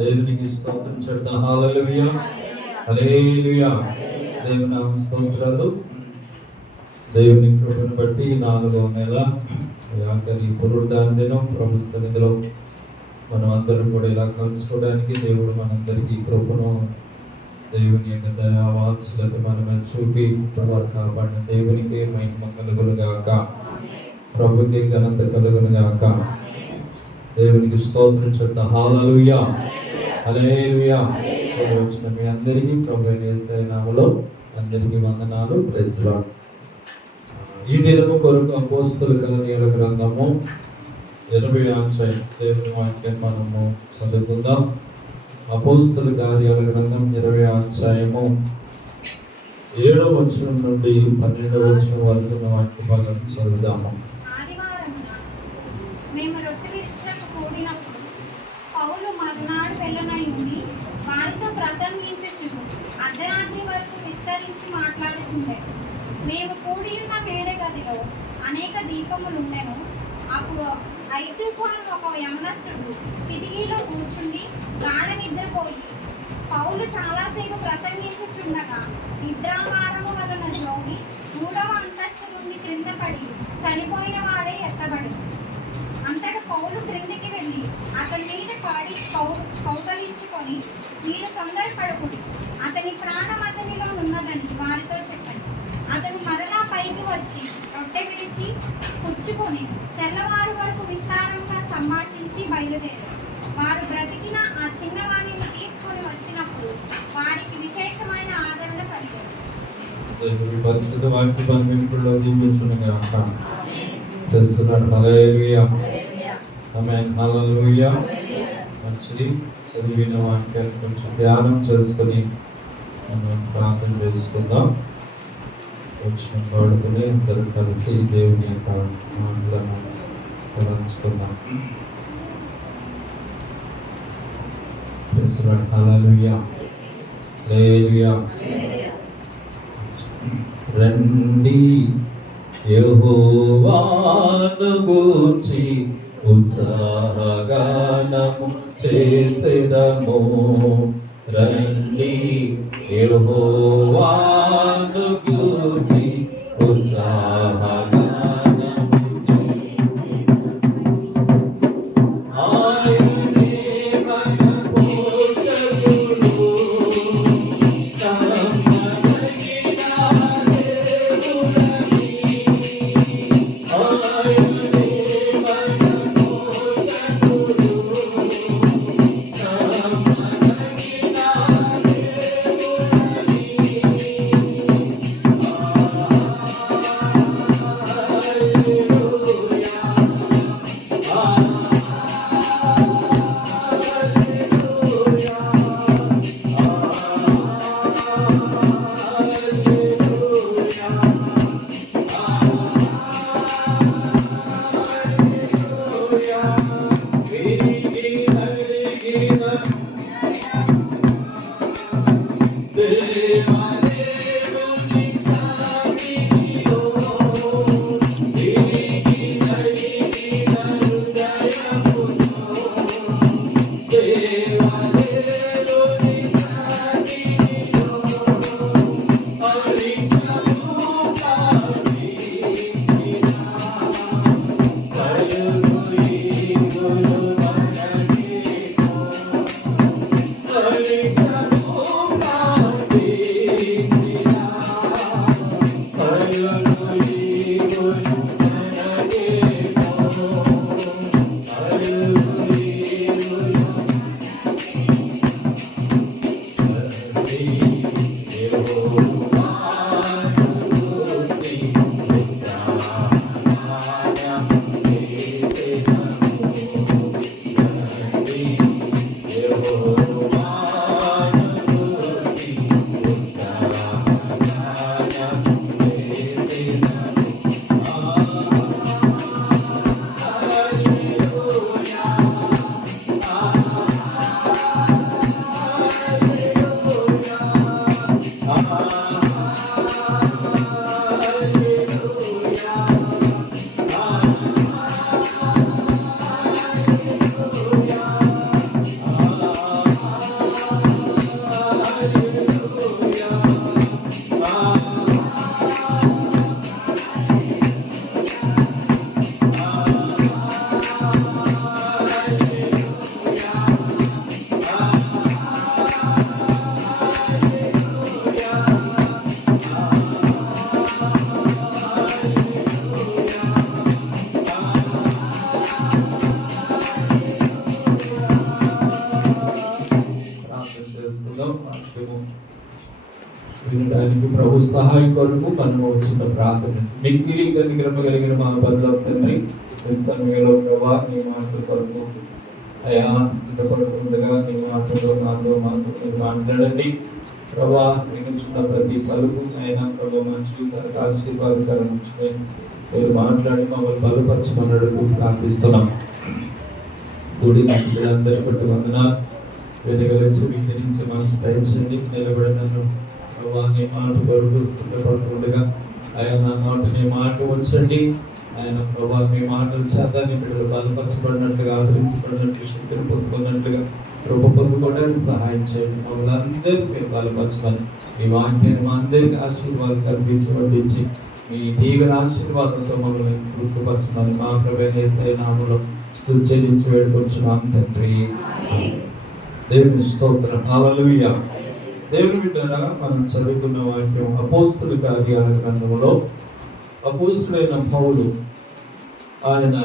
దేవునికి స్తోత్రం చెప్తాం. హల్లెలూయా హల్లెలూయా. దేవుని నామ స్తోత్రాలు. దేవుని కృపను బట్టి 4వ నెల ఆఖరి పునరుద్ధాన దినం ప్రభు సన్నిధిలో మనం అందరం కూడా ఇలా కలుసుకోవడానికి దేవుడు మనందరికీ కృపను, దేవుని యొక్క దయా వాత్సల్యత మనమే చూపి వారు కాపాడిన దేవునికి మహిమ కలుగును గాక, ప్రభుకి ఘనత కలుగును గాక. దేవునికి స్తోత్రం చెప్తాం. హల్లెలూయా హల్లెలూయా. వచ్చిన మీ అందరికీ ప్రభు యేసయ్య నామములో అందరికీ వందనాలు. Praise the lord. ఈ దినము కొరకు అపోస్తలుల కార్యాల గ్రంథము 20వ అధ్యాయం దేవుని వాక్యం మనము చదువుకుందాం. అపోస్తలుల కార్యాల గ్రంథం 20వ అధ్యాయము 7వ వచనం నుండి 12వ వచనం వరకు ఉన్న వాక్య భాగం చదువుదాము. మరునాడు వెళ్ళనయుండి వారితో ప్రసంగించుచు అర్ధరాత్రి వరకు విస్తరించి మాట్లాడుచుండే. మేము కూడి ఉన్న వేడ గదిలో అనేక దీపములుండెను. అప్పుడు ఐతుకు అని ఒక యవనస్తుడు కిటికీలో కూర్చుండి గాఢ నిద్రపోయి పౌలు చాలాసేపు ప్రసంగించుచుండగా నిద్రాహారము వలన జోగి 3వ అంతస్తు నుండి క్రింద పడి చనిపోయిన వాడే ఎత్తబడి. అంతటా పౌలు క్రిందికి వెళ్ళి అతని మీద పాడి కౌగలించుకొని, మీరు తొందరపడకుడి, అతని ప్రాణం అతనిలో ఉన్నదని వారితో చెప్పాను. అతను మరలా పైకి వచ్చి రొట్టె విరిచి పుచ్చుకొని తెల్లవారు వరకు విస్తారంగా సంభాషించి బయలుదేరారు. వారు బ్రతికిన ఆ చిన్నవాణిని తీసుకొని వచ్చినప్పుడు వారికి విశేషమైన ఆదరణ కలిగారు. పరిశుద్ధ వాక్యం వినికిడిలో దీవించునుగా. హల్లెలూయా ఆమేన్. హల్లెలూయా. మంచిది. చదివిన వాక్యాన్ని కొంచెం ధ్యానం చేసుకొని మనం ప్రార్థన చేసుకుందాం. వచ్చిన పాడుకుని అందరూ కలిసి దేవుని యొక్క మాటలను తలంచుకుందాం. హల్లెలూయా హల్లెలూయా. రండి యెహోవాను గూర్చి ఉత్సాహగానము చేసెదము. రండి యెహోవాను గూర్చి ఉత్సాహగానము చేసెదము. ఆయనే మన పోషకుడు, ప్రభు సహాయం కొరకు మనము వచ్చిన ప్రార్థన మిక్కిలి కనికరమ కలిగిన మా బంధం తండ్రి సమయంలో ప్రభా నీ మాటల కొరకు అయా సిద్ధపడుతుండగా నీ మాటలో మాతో మాట్లాడండి ప్రభా మిగిల్చున్న ప్రతి పలుకు అయినా ప్రభు మన జీవితానికి ఆశీర్వాదకరం ఉంచుకొని మీరు మాట్లాడి మమ్మల్ని బలపరచమని అడుగుతూ ప్రార్థిస్తున్నాం. కూడిన పిల్లలందరి బట్టి వందనాలు. వెలుగురించి వీటించి మనసు దయచండి. నిలబడి నన్ను ప్రభా నీ మాట కొరకు సిద్ధపడుతుండగా ఆయన నా మాట నీ మాట ఉంచండి. ఆయన ప్రభా మీ మాటలు చేత నీ బిడ్డలు బలపరచబడినట్లుగా ఆదరించబడినట్లు శక్తిని పొందుకున్నట్లుగా కృప పొందుకోవడానికి సహాయం చేయండి. మమ్మల్ని అందరూ మీరు బలపరచమని మీ వాక్యాన్ని మా అందరికీ ఆశీర్వాదం కల్పించబడించి మీ దీవెన ఆశీర్వాదంతో మమ్మల్ని తృప్తిపరచమని మా ప్రభువైన యేసయ్య నామములో స్తుతి చెల్లించి వేడుకొంచున్నాం తండ్రి. దేవుని స్తోత్రం. హల్లెలూయా. దేవుని బిడ్డలారా, మనం చదువుకున్న వాక్యం అపోస్తలుల కార్యాల గ్రంథంలో అపోస్తలుడైన పౌలు ఆయన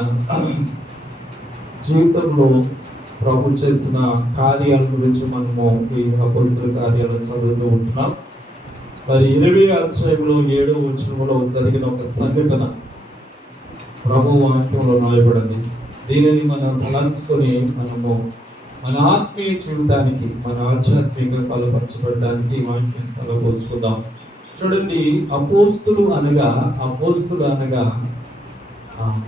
జీవితంలో ప్రభు చేసిన కార్యాల గురించి మనము ఈ అపోస్తలుల కార్యాలను చదువుతూ ఉంటున్నాం. మరి 20వ అధ్యాయంలో 7వ వచనంలో జరిగిన ఒక సంఘటన ప్రభు వాక్యంలో రాయబడింది. దీనిని మనం తలంచుకొని మనము మన ఆత్మీయ జీవితానికి మన ఆధ్యాత్మిక బలపరచబడడానికి వాక్యం తలపోసుకుందాం. చూడండి, అపోస్తులు అనగా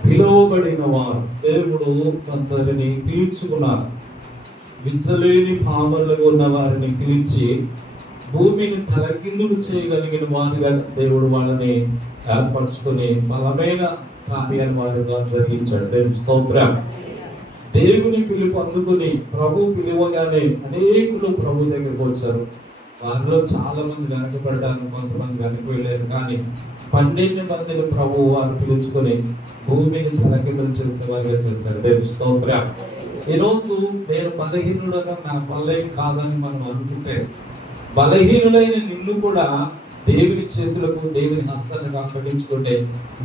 పిలువబడిన వారు. దేవుడు కొందరిని పిలుచుకున్నారు. విచ్చలేని పామరులుగా ఉన్న వారిని పిలిచి భూమిని తలకిందులు చేయగలిగిన వారిగా దేవుడు వాళ్ళని ఏర్పరచుకొని బలమైన కార్యాలు వారిగా జరిగించాడు. దేవుని స్తోత్రం. దేవుని పిలుపు అందుకుని ప్రభు పిలువగానే అనేకులు ప్రభు దగ్గరికి వచ్చారు. వారిలో చాలా మంది వెనకబడ్డారు, కొంతమంది వెనక వెళ్ళారు. కానీ 12 మందిని ప్రభు వారు పిలుచుకొని భూమిని తలకిందులు చేసేవారిగా చేశారు. దేవుని స్తోత్రం. ఈరోజు నేను బలహీనుడగా నా వల్ల కాదని మనం అనుకుంటే, బలహీనులైన నిన్ను కూడా దేవుని చేతులకు దేవుని హస్తాలకు అప్పగించుకుంటే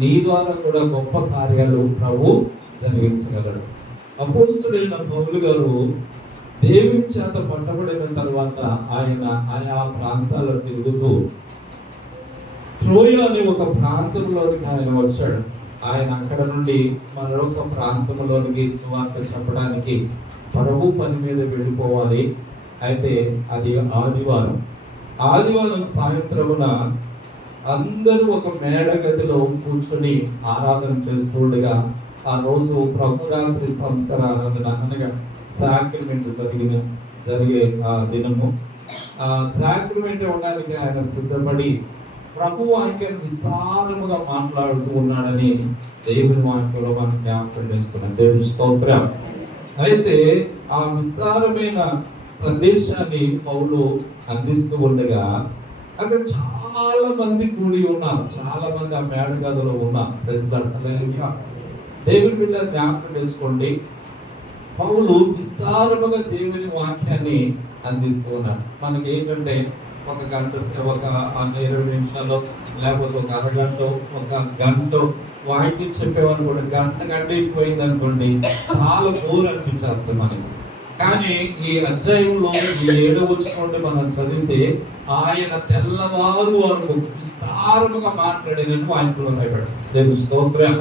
నీ ద్వారా కూడా గొప్ప కార్యాలు ప్రభు జరిగించగలడు. అపోస్తలుడైన పౌలు గారు దేవుని చేత పట్టబడిన తర్వాత ఆయన ఆయా ప్రాంతాల్లో తిరుగుతూ త్రోయ అనే ఒక ప్రాంతంలోనికి ఆయన వచ్చాడు. ఆయన అక్కడ నుండి మరొక ప్రాంతంలోనికి సువార్త చెప్పడానికి ప్రభు పని మీద వెళ్ళిపోవాలి. అయితే అది ఆదివారం సాయంత్రమున అందరూ ఒక మేడ గదిలో కూర్చొని ఆరాధన చేస్తుండగా, ఆ రోజు ప్రభురాత్రి సంస్కార ఆరాధన అనగా సాక్రిమెంట్ జరిగే ఆ దినము. ఆ సాక్రిమెంట్ ఇవ్వడానికి ఆయన సిద్ధపడి ప్రభు వాక్యాన్ని విస్తారముగా మాట్లాడుతూ ఉన్నాడని దేవుని వాక్యంలో మనం జ్ఞాపకం చేస్తున్నాం. దేవుని స్తోత్రం. అయితే ఆ విస్తారమైన సందేశాన్ని పౌలు అందిస్తూ ఉండగా అక్కడ చాలా మంది కూడి ఉన్నారు. చాలా మంది ఆ మేడ గదిలో ఉన్నారు. దేవుని బిడ్డ జ్ఞాపకం చేసుకోండి, పౌలు విస్తారముగా దేవుని వాక్యాన్ని అందిస్తూ ఉన్నారు. మనకి ఏంటంటే ఒక గంట, ఒక 20 నిమిషాలు, లేకపోతే ఒక అరగంట, ఒక గంట వాక్యం చెప్పేవారు కూడా గంట అయిపోయింది అనుకోండి, చాలా బోర్ అనిపించేస్తుంది మనకి. కానీ ఈ అధ్యాయంలో ఈ 7వ వచనం మనం చదివితే ఆయన తెల్లవారు వరకు విస్తారముగా మాట్లాడేదని వాక్యంలో రాయబడింది. దేవుని స్తోత్రం.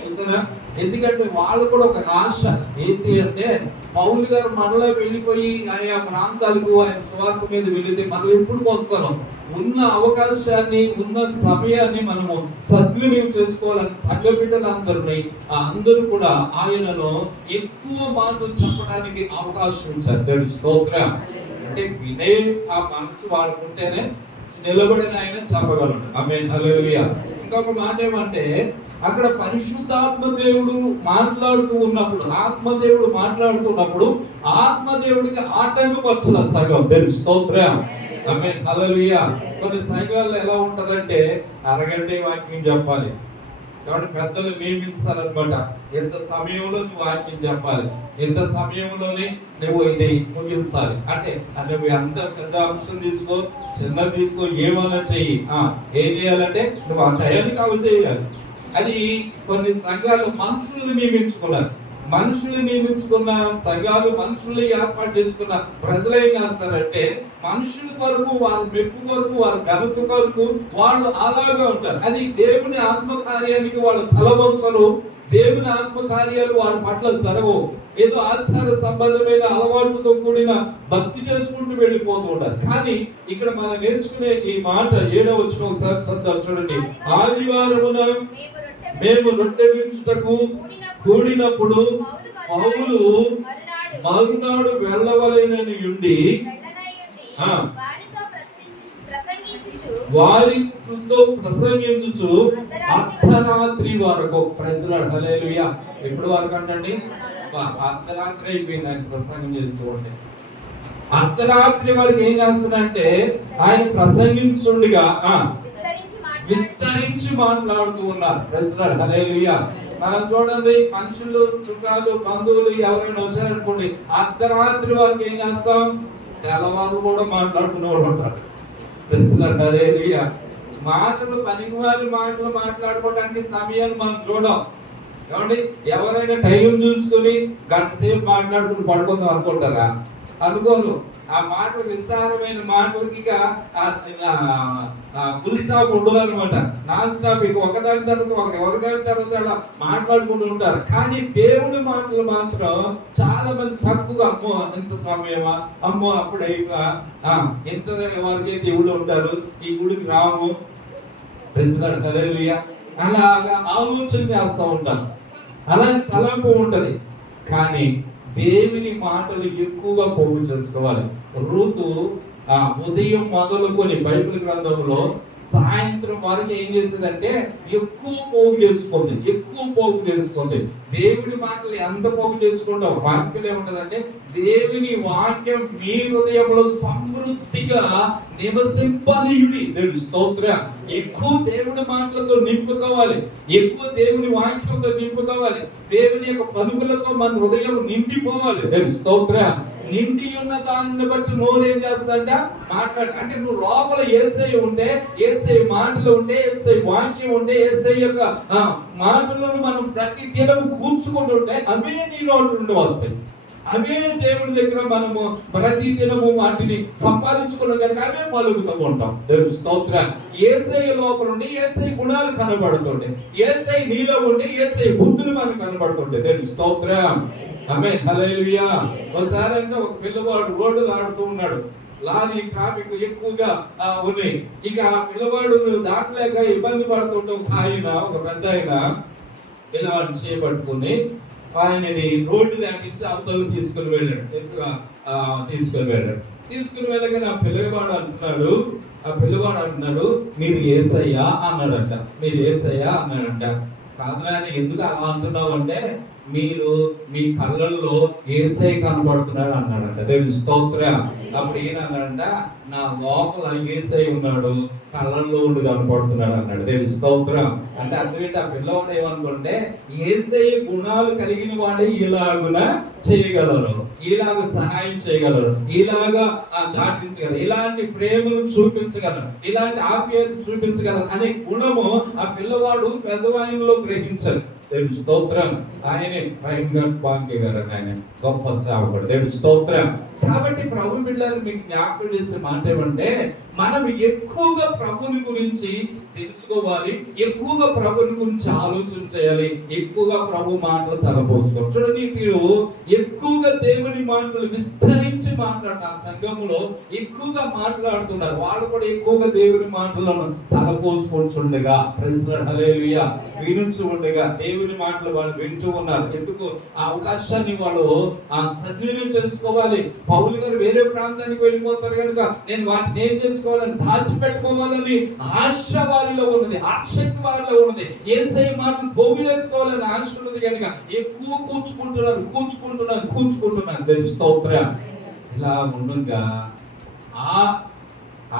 చూసారా? ఎందుకంటే వాళ్ళు కూడా ఒక ఆశ ఏంటి అంటే, పౌలు గారు మరలా వెళ్ళిపోయి ఆయా ప్రాంతాలకు ఆయన సువార్త మీద వెళితే మనం ఎప్పుడు వస్తారో, ఉన్న అవకాశాన్ని ఉన్న సమయాన్ని మనము సద్వినియోగం చేసుకోవాలని సంఘ బిడ్డలందరినీ అందరూ కూడా ఆయనను ఎక్కువ మాటలు చెప్పడానికి అవకాశం ఇచ్చారు. దేవుని స్తోత్రం. అంటే వినే ఆ మనసు వాడుకుంటేనే నిలబడిన ఆయన చెప్పగలడు. ఆమేన్, హల్లెలూయా. ఇంకొక మాట ఏమంటే, అక్కడ పరిశుద్ధాత్మ దేవుడు మాట్లాడుతూ ఉన్నప్పుడు, ఆత్మదేవుడికి ఆటంకపరచల సగం. దేవుని స్తోత్రం. ఆమేన్, హల్లెలూయా. కొన్ని సంఘాల్లో ఎలా ఉంటదంటే అరగంట వాక్యం చెప్పాలి కాబట్టి పెద్దలు నియమిస్తారనమాట. ఎంత సమయంలో నువ్వు వాక్యం చెప్పాలి, ఎంత సమయంలోనే నువ్వు ఇది ముగించాలి. అంటే నువ్వు అంత పెద్ద అంశం తీసుకో, చిన్నది తీసుకో, ఏమైనా చెయ్యి. ఏం చేయాలంటే నువ్వు ఆ టయానికి అవి చేయాలి. అది కొన్ని సంఘాలు మనుషులను నియమించుకున్నారు. మనుషులు నియమించుకున్న సంఘాలు, మనుషులు ఏర్పాటు చేసుకున్న ప్రజలు ఏం చేస్తారంటే మనుషుల కొరకు, వారి మెప్పు కొరకు, వారి ఘనత కొరకు వాళ్ళు అలాగా ఉంటారు. అది దేవుని ఆత్మకార్యానికి వాళ్ళు తలవంచరు. దేవుని ఆత్మకార్యాలు వారి పట్ల జరగవు. ఏదో ఆచార సంబంధమైన అలవాటుతో కూడిన భక్తి చేసుకుంటూ వెళ్ళిపోతూ ఉంటారు. కానీ ఇక్కడ మనం నేర్చుకునే ఈ మాట 7వ వచనం ఒకసారి చదువు చూడండి. ఆదివారమున మేము రొట్టె విరుచుటకు కూడినప్పుడు పౌలు మరునాడు వెళ్ళవలెనని ఉండి వారితో ప్రసంగించుచు అర్ధరాత్రి వరకు. ప్రజలాడు హల్లెలూయా. ఎప్పుడు వరకు అంటండి? అర్ధరాత్రి అయిపోయింది ఆయన ప్రసంగం చేస్తూ ఉంటే. అర్ధరాత్రి వరకు ఏం చేస్తున్నాడంటే ఆయన ప్రసంగించుండగా విస్తరించి మాట్లాడుతూ ఉన్నారు. ప్రజలాడు హల్లెలూయా. మనం చూడండి, మనుషులు, చుట్టాలు, బంధువులు ఎవరైనా వచ్చారనుకోండి, అర్ధరాత్రి వరకు ఏం చేస్తాం? తెల్లవారు కూడా మాట్లాడుకునే వాళ్ళు ఉంటారు. తెలుసునండి. హల్లెలూయా. మాటలు, పనికిమాలి మాటలు మాట్లాడుకోవడానికి సమయాన్ని మనం చూడం. ఏమండి, ఎవరైనా టైం చూసుకుని గంట సేపు మాట్లాడుకుని పడుకుందాం అనుకుంటారా? అనుకోరు. ఆ మాటలు విస్తారమైన మాటలకి ఇక ఫుల్ స్టాప్ ఉండదు అనమాట. నాన్ స్టాప్ ఇక ఒకదాని తర్వాత అలా మాట్లాడుకుంటూ ఉంటారు. కానీ దేవుడి మాటలు మాత్రం చాలా మంది తక్కువగా, అమ్మో ఎంత సమయమా, అమ్మో అప్పుడు అయిపో ఎంత వరకే దేవుడు ఉంటారు, ఈ గుడికి రాము, ప్రెసిడెంట్ హల్లెలూయా, అలాగా ఆలోచన చేస్తూ ఉంటారు. అలాంటి తలంపు ఉంటది. కానీ దేవుని మాటలు ఎక్కువగా పోగు చేసుకోవాలి. రూతు ఉదయం మొదలుకొని బైబిల్ గ్రంథంలో సాయంత్రం వరకు ఏం చేసేదంటే ఎక్కువ పోగు చేసుకుంది. దేవుడి మాటలు ఎంత పోగు చేసుకుంటాం? వాక్యం ఏముంటదంటే దేవుని వాక్యం మీ హృదయంలో సమృద్ధిగా నివసింపనీయుడి. దేవుడి స్తోత్రం. ఎక్కువ దేవుడి మాటలతో నింపుకోవాలి, ఎక్కువ దేవుని వాక్యంతో నింపుకోవాలి, దేవుని యొక్క పలుకులతో మన హృదయం నిండిపోవాలి. దేవుడి స్తోత్రం. నిండి ఉన్న దాన్ని బట్టి నోరు ఏం చేస్తాంట? మాట్లాడు. అంటే నువ్వు లోపల యేసయ్య ఉంటే, యేసయ్య మాటలు ఉంటే, యేసయ్య వాక్యం ఉంటే, యేసయ్య యొక్క మాటలను మనం ప్రతి దినం కూర్చుకుంటుంటే అవే నీ నోటి నుండి వస్తాయి. అవే దేవుడి దగ్గర మనము ప్రతి దినము వాటిని సంపాదించుకున్న కనుక అవే పలుకుతూ ఉంటాం. దేవుడి స్తోత్రం. యేసయ్య లోపల ఉండి యేసయ్య గుణాలు కనబడుతుండే, యేసయ్య నీలో ఉండి యేసయ్య బుద్ధులు మనకు కనబడుతుండే. దేవుడి స్తోత్రం. ఆమేన్. హల్లెలూయా. ఒకసారి అంటే ఒక పిల్లవాడు రోడ్డు దాటుతూ ఉన్నాడు. లారీ ట్రాఫిక్ ఎక్కువగా ఉన్నాయి. ఇక ఆ పిల్లవాడు దాటలేక ఇబ్బంది పడుతుంటే ఒక పెద్ద ఆయన పిల్లవాడిని చేపట్టుకుని ఆయనని రోడ్డు దాటించి అవతలకు తీసుకుని వెళ్ళాడు. తీసుకుని వెళ్ళగానే ఆ పిల్లవాడు అంటున్నాడు మీరు యేసయ్యా అన్నాడంట. కాదురా ఎందుకు అలా అంటున్నావు అంటే మీరు మీ కళ్ళల్లో యేసయ్య కనబడుతున్నాడు అన్నాడంట. దేవుని స్తోత్రం. అప్పుడు ఈయన అన్నాడంట నా లోపల యేసయ్య ఉన్నాడు, కళ్ళల్లో ఉండి కనపడుతున్నాడు అన్నాడు. దేవుని స్తోత్రం. అంటే అర్థమేంటి? ఆ పిల్లవాడు ఏమనుకుంటే యేసయ్య గుణాలు కలిగిన వాడే ఇలాగున చేయగలరు, ఇలాగ సహాయం చేయగలరు, ఇలాగా దాటించగలరు, ఇలాంటి ప్రేమను చూపించగలరు, ఇలాంటి ఆప్యాయత చూపించగలరు అనే గుణము ఆ పిల్లవాడు పెద్దవాయిలో గ్రహించారు. దేవుని స్తోత్రం. ఆయనే రైన్గట్ బాంకే గారు, ఆయన గొప్ప సేవకుడు. దేవుని స్తోత్రం. కాబట్టి ప్రభు బిడ్డలు మీకు జ్ఞాపకం చేసే మాట ఏమంటే మనం ఎక్కువగా ప్రభుని గురించి తెలుసుకోవాలి, ఎక్కువగా ప్రభుని గురించి ఆలోచన చేయాలి, ఎక్కువగా ప్రభు మాటలు తలపోసుకోవాలి. చూడండి, మీరు ఎక్కువగా దేవుని మాటలు విస్తరించి మాట్లాడిన ఆ సంఘంలో ఎక్కువగా మాట్లాడుతున్నారు. వాళ్ళు కూడా ఎక్కువగా దేవుని మాటలను తలపోసుకుంటుండగా, ప్రైజ్లార్డ్ హల్లెలూయా, వినుచు ఉండగా దేవుని మాటలు వాళ్ళు వింటూ ఉన్నారు. ఎందుకు? ఆ అవకాశాన్ని వాళ్ళు సద్వినియోగం చేసుకోవాలి. పౌలు గారు వేరే ప్రాంతానికి వెళ్ళిపోతారు కనుక నేను వాటిని ఏం చేసుకోవాలని దాచిపెట్టుకోవాలని ఆశ వారిలో ఉన్నది, ఆసక్తి వారిలో ఉన్నది. యేసయ్య మాటలు పోగు చేసుకోవాలని ఆశ ఉన్నది కనుక ఎక్కువ కూర్చుకుంటున్నారు. దేవుని స్తోత్రం. ఇలా ఉండగా ఆ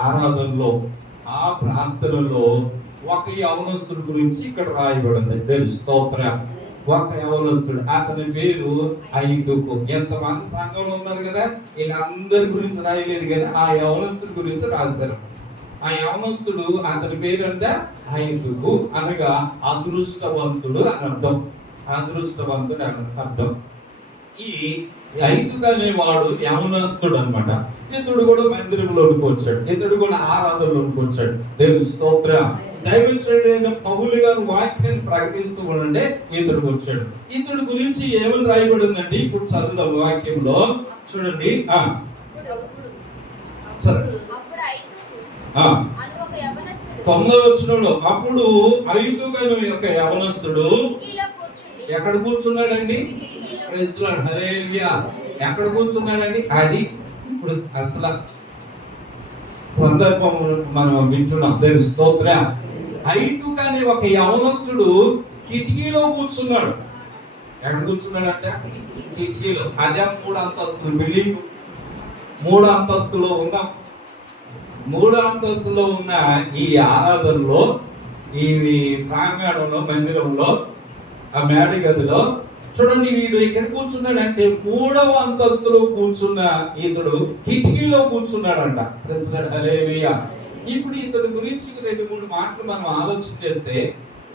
ఆరాధనలో, ఆ ప్రార్థనలో ఒక యవనస్తుడి గురించి ఇక్కడ రాయబడింది. దేవుని స్తోత్రం. ఒక యవనస్తుడు, అతని పేరు ఐతుకు. ఎంతమంది సంఘంలో ఉన్నారు కదా, వీళ్ళందరి గురించి రాయలేదు కానీ ఆ యవనస్తుడి గురించి రాశారు. ఆ యవనస్తుడు, అతని పేరు అంటే ఐతుకు అనగా అదృష్టవంతుడు అని అర్థం. అదృష్టవంతుడు అని అర్థం. ఈ ఐదుగు అనేవాడు యవనస్తుడు అనమాట. ఇతడు కూడా మందిరంలోనికి వచ్చాడు, ఇతడు కూడా ఆరాధనలోనికి వచ్చాడు. దేవుని స్తోత్రం. దైవజనుడైన పౌలు గారు వాక్యాన్ని ప్రకటిస్తూ ఉండే ఇతడు వచ్చాడు. ఇతడు గురించి ఏమని రాయబడిందండి? ఇప్పుడు చదువుదాం వాక్యంలో చూడండి. తొమ్మిదవ వచనంలో అప్పుడు ఐదుగను యొక్క యవనస్తుడు ఎక్కడ కూర్చున్నాడండి? హల్లెలూయా. ఎక్కడ కూర్చున్నాడండి? అది ఇప్పుడు అసలు సందర్భం మనం వింటున్నాం. దేవుని స్తోత్రం. ఐదుగు అనే ఒక యవనస్తుడు కిటికీలో కూర్చున్నాడు. ఎక్కడ కూర్చున్నాడంటే కిటికీలో. అదే 3 అంతస్తుల బిల్డింగ్. 3 అంతస్తులో ఉన్నాం. 3 అంతస్తులో ఉన్న ఈ ఆరాధనలో, ఈ ప్రాంగణంలో, మందిరంలో, ఆ మేడ గదిలో చూడండి, వీడు ఎక్కడ కూర్చున్నాడంటే 3వ అంతస్తులో కూర్చున్న ఇతడు కిటికీలో కూర్చున్నాడంట. హల్లెలూయా. ఇప్పుడు ఇతడు గురించి 2-3 మాటలు మనం ఆలోచన చేస్తే,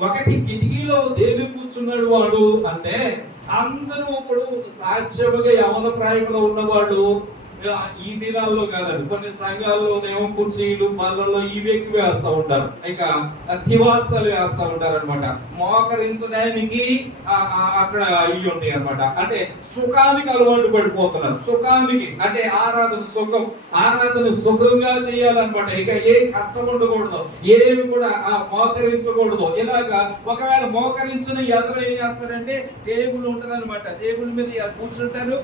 ఒకటి, కిటికీలో దేని కూర్చున్నాడు వాడు అంటే, అందరూ ఇప్పుడు సాధ్యముగా యవన ప్రాయంలో ఉన్నవాళ్ళు ఈ దినాల్లో కాదండి, కొన్ని సంఘాల్లోనేమో కుర్చీలు బల్లలో ఇవి ఎక్కువ వేస్తూ ఉంటారు, ఇంకా తివాసాలు వేస్తూ ఉంటారు అనమాట. మోకరించడానికి అక్కడ ఇవి ఉంటాయి అనమాట. అంటే సుఖానికి అలవాటు పడిపోతున్నారు. సుఖానికి అంటే ఆరాధన సుఖంగా చేయాలన్నమాట. ఇక ఏ కష్టం ఉండకూడదు, ఏమి కూడా మోకరించకూడదు. ఇలాగా ఒకవేళ మోకరించిన ఎదురు ఏం చేస్తారంటే టేబుల్ ఉంటుంది అనమాట. టేబుల్ మీద కూర్చుంటారు,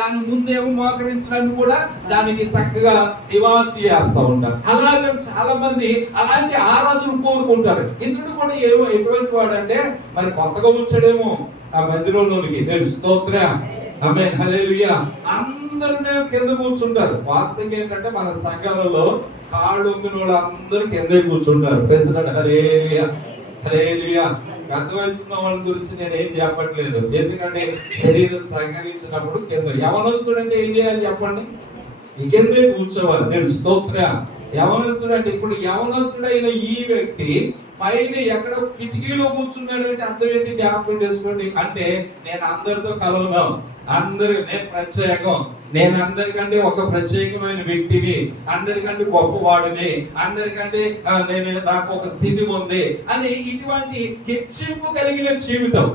దాని ముందేమో మోకరించడానికి కూడా దానికి చక్కగా నివాసి చేస్తూ ఉంటారు. అలాగే చాలా మంది అలాంటి ఆరాధన కోరుకుంటారు. ఇంద్రుడు కూడా ఎటువంటి వాడంటే మరి కొత్తగా వచ్చాడేమో ఆ మందిరంలోనికి. నేను స్తోత్రం. ఆమేన్. హల్లెలూయా. అందరూ కింద కూర్చుంటారు. వాస్తవంగా ఏంటంటే మన సంఘాలలో కాళ్ళు ఉంగిన వాళ్ళు అందరూ కింద కూర్చుంటారు. ప్రెసిడెంట్ హల్లెలూయా. హల్లెలూయా. పెద్ద వయసు ఉన్న వాళ్ళ గురించి నేను ఏం చెప్పట్లేదు, ఎందుకంటే శరీరం సహకరించినప్పుడు కింద. యవనస్తుడు అంటే ఏం చేయాలి చెప్పండి? ఈ కిందే కూర్చోవాలి. నేను స్తోత్రం. యవనస్తుడు అంటే ఇప్పుడు యవనస్తుడైన ఈ వ్యక్తి పైన ఎక్కడో కిటికీలో కూర్చున్నాడు అంటే అర్థం ఏంటి? జ్ఞాపకం చేసుకోండి. అంటే నేను అందరితో కలవను, నేను ప్రత్యేకం, నేను అందరికంటే ఒక ప్రత్యేకమైన వ్యక్తిని, అందరికంటే గొప్పవాడిని, అందరికంటే నాకు ఒక స్థితి ఉంది అని ఇటువంటి హెచ్చింపు కలిగిన జీవితం,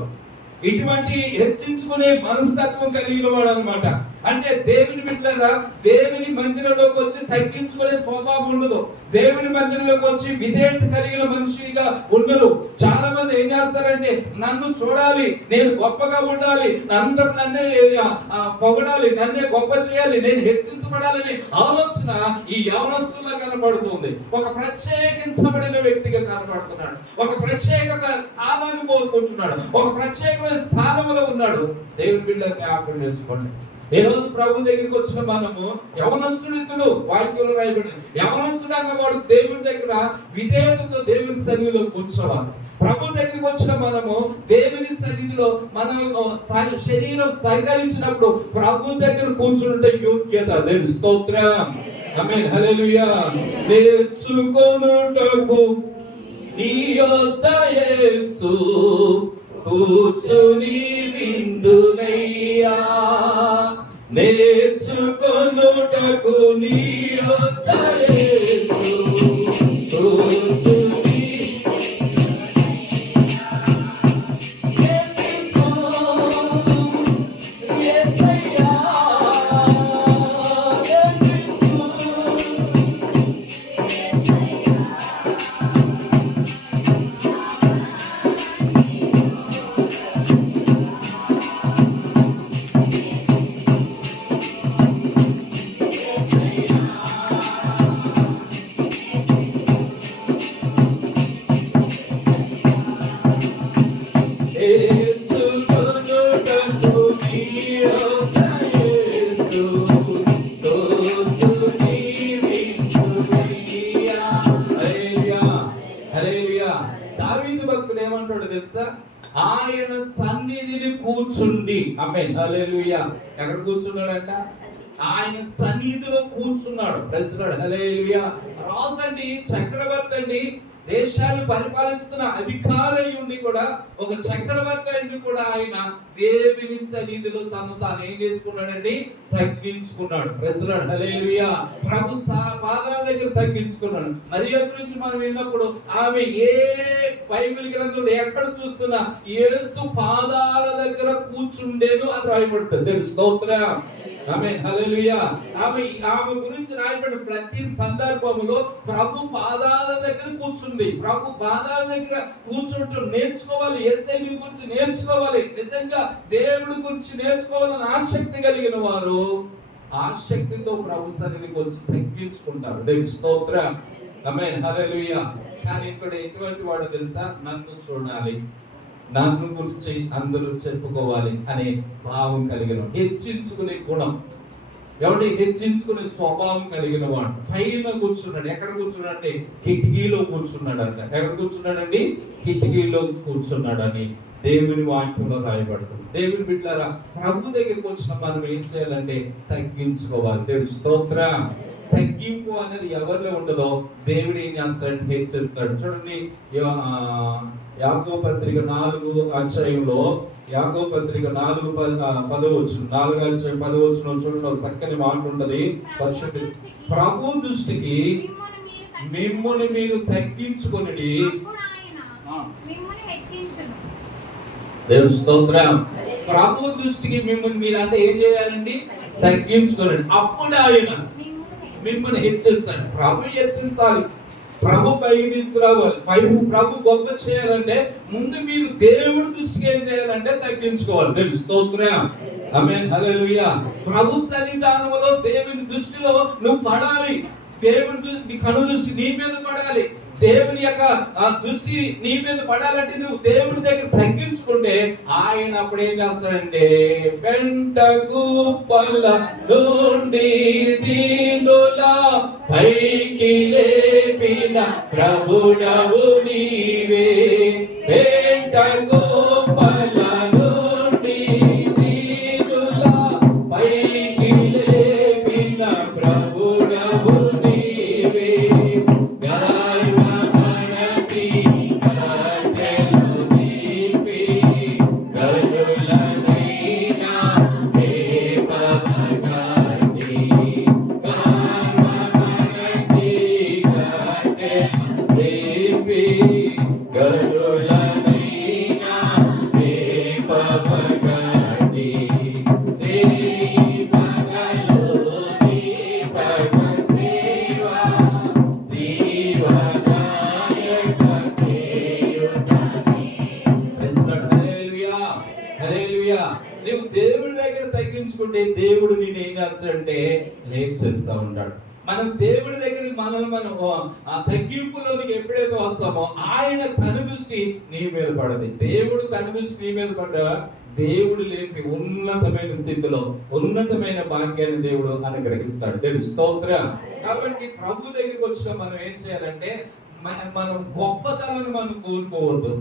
ఇటువంటి హెచ్చించుకునే మనస్తత్వం కలిగిన వాడు అనమాట. అంటే దేవుని బిడ్డలారా, దేవుని మందిరంలోకి వచ్చి తగ్గించుకునే స్వభావం ఉండదు. దేవుని మందిరంలోకి వచ్చి విధేయత కలిగిన మనిషిగా ఉండరు. చాలా మంది ఏం చేస్తారంటే, నన్ను చూడాలి, నేను గొప్పగా ఉండాలి, అందరూ నన్నే పొగడాలి, నన్నే గొప్ప చేయాలి, నేను హెచ్చించబడాలని ఆలోచన ఈ యవనస్తుల్లో కనబడుతుంది. ఒక ప్రత్యేకించబడిన వ్యక్తిగా కనబడుతున్నాడు, ఒక ప్రత్యేక స్థానాన్ని కోరుకుంటున్నాడు, ఒక ప్రత్యేకమైన స్థానంలో ఉన్నాడు. దేవుని బిడ్డలను జ్ఞాపకం చేసుకోండి. ఈ రోజు ప్రభు దగ్గరికి వచ్చిన మనము యవనస్తుడు, వాక్యంలో రాయబడింది, యవనస్తుడు అన్నవాడు దేవుని దగ్గర విధేయతతో దేవుని సన్నిధిలో కూర్చోవాలి. ప్రభు దగ్గరికి వచ్చిన మనము దేవుని సన్నిధిలో మనం శరీరం సహకరించినప్పుడు ప్రభు దగ్గర కూర్చుంటే యోగ్యత. దేవుని స్తోత్రం. ఆమేన్. హల్లెలూయా. నేర్చుకొనుటకు నీ యొద్ద యేసు కూర్చుని విందునయ్యా, నేర్చుకొనుటకు నీ యొద్ద యేసు కూర్చుని తెలుసా? ఆయన సన్నిధిని కూర్చుండి. ఆమేన్. హల్లెలూయా. ఎక్కడ కూర్చున్నాడంట? ఆయన సన్నిధిలో కూర్చున్నాడు. ప్రెసిడెంట్. హల్లెలూయా. రాజు అండి, చక్రవర్తి అండి, దేశాన్ని పరిపాలిస్తున్న అధికారి ఉండి కూడా, ఒక చక్రవర్తి అయి కూడా ఆయన దేవుని సన్నిధిలో తను తాను ఏం చేసుకున్నాడండి? తగ్గించుకున్నాడు. ప్రెసిడెంట్ హల్లెలూయా. ప్రభు పాదాల దగ్గర తగ్గించుకున్నాడు. మరియా గురించి మనం విన్నప్పుడు ఆమె ఏ బైబిల్ గ్రంథంలో ఎక్కడ చూస్తున్నా యేసు పాదాల దగ్గర కూర్చుండేదు అని రాయబడుతుంది. స్తోత్రం. ఆమేన్ హల్లెలూయా. ఆమె గురించి రాయబడిన ప్రతి సందర్భంలో ప్రభు పాదాల దగ్గర కూర్చుంది. ప్రభు పాదాల దగ్గర కూర్చుంటూ నేర్చుకోవాలి. యేసయ్య గురించి నేర్చుకోవాలి. నిజంగా దేవుడి గురించి నేర్చుకోవాలని ఆసక్తి కలిగిన వారు ఆసక్తితో ప్రభు సన్నిధికి వచ్చి తగ్గించుకుంటారు. దేవుని స్తోత్రం. ఆమేన్ హల్లెలూయా. కానీ ఇక్కడ ఎటువంటి వాడు తెలుసా? నన్ను చూడాలి, నన్ను గురించి అందరూ చెప్పుకోవాలి అనే భావం కలిగిన, హెచ్చించుకునే గుణం, ఎవరి హెచ్చించుకునే స్వభావం కలిగిన వాడు పైన కూర్చున్నాడు. ఎక్కడ కూర్చున్నాడంటే కిటికీలో కూర్చున్నాడంట. ఎక్కడ కూర్చున్నాడండి? కిటికీలో కూర్చున్నాడని దేవుని వాక్యంలో రాయబడుతుంది. దేవుని బిడ్డలారా, ప్రభు దగ్గరికి వచ్చిన మనం ఏం చేయాలంటే తగ్గించుకోవాలి. దేవుని స్తోత్రం. తగ్గింపు అనేది ఎవరిలో ఉండదో దేవుడు ఏం చేస్తాడు? హెచ్చిస్తాడు. చూడండి, యాకోబు పత్రిక 4 యాకోబు పత్రిక 4:10 చూడండి, చక్కని మాట ఉంటది. పరిశుద్ధ ప్రభు దృష్టికి మిమ్ముని మీరు తగ్గించుకొని దేవుని స్తోత్రం. ప్రభు దృష్టికి మిమ్మల్ని మీరు అంటే ఏం చేయాలండి? తగ్గించుకోనండి. అప్పుడు ఆయన మిమ్మల్ని హెచ్చిస్తాడు. ప్రభు హెచ్చించాలి, ప్రభు పైకి తీసుకురావాలి. ప్రభు గొప్ప చేయాలంటే ముందు మీరు దేవుడి దృష్టికి ఏం చేయాలంటే తగ్గించుకోవాలి. దేవుని స్తోత్రం. ఆమేన్ హల్లెలూయా. ప్రభు సన్నిధానంలో దేవుని దృష్టిలో నువ్వు పడాలి. దేవుని కను దృష్టి నీ మీద పడాలి. దేవుని యొక్క ఆ దృష్టి నీ మీద పడాలంటే నువ్వు దేవుని దగ్గర తగ్గించుకుంటే ఆయన అప్పుడు ఏం చేస్తాడంటే వెంటకు పల్ల నుండి దీనులా పైకి లేపిన ప్రభుడవు నీవే. వెంటకు పల్ల నుండి దీనులా పైకి లేపిన ప్రభుడవు నీవే. నువ్వు దేవుడి దగ్గర తగ్గించుకుంటే దేవుడు నేను ఏం చేస్తాడంటే నేర్చేస్తా ఉంటాడు. మనం దేవుడి దగ్గర మనం ఆ తగ్గింపులోనికి ఎప్పుడైతే వస్తామో ఆయన కనుదృష్టి నీ మీద పడది. దేవుడు కనుదృష్టి నీ మీద పడ్డా దేవుడు లేని ఉన్నతమైన స్థితిలో ఉన్నతమైన భాగ్యాన్ని దేవుడు అనుగ్రహిస్తాడు. దేవుడి స్తోత్రం. కాబట్టి ప్రభు దగ్గరికి వచ్చిన మనం ఏం చేయాలంటే మనం గొప్పతనాన్ని మనం కోరుకోవద్దు,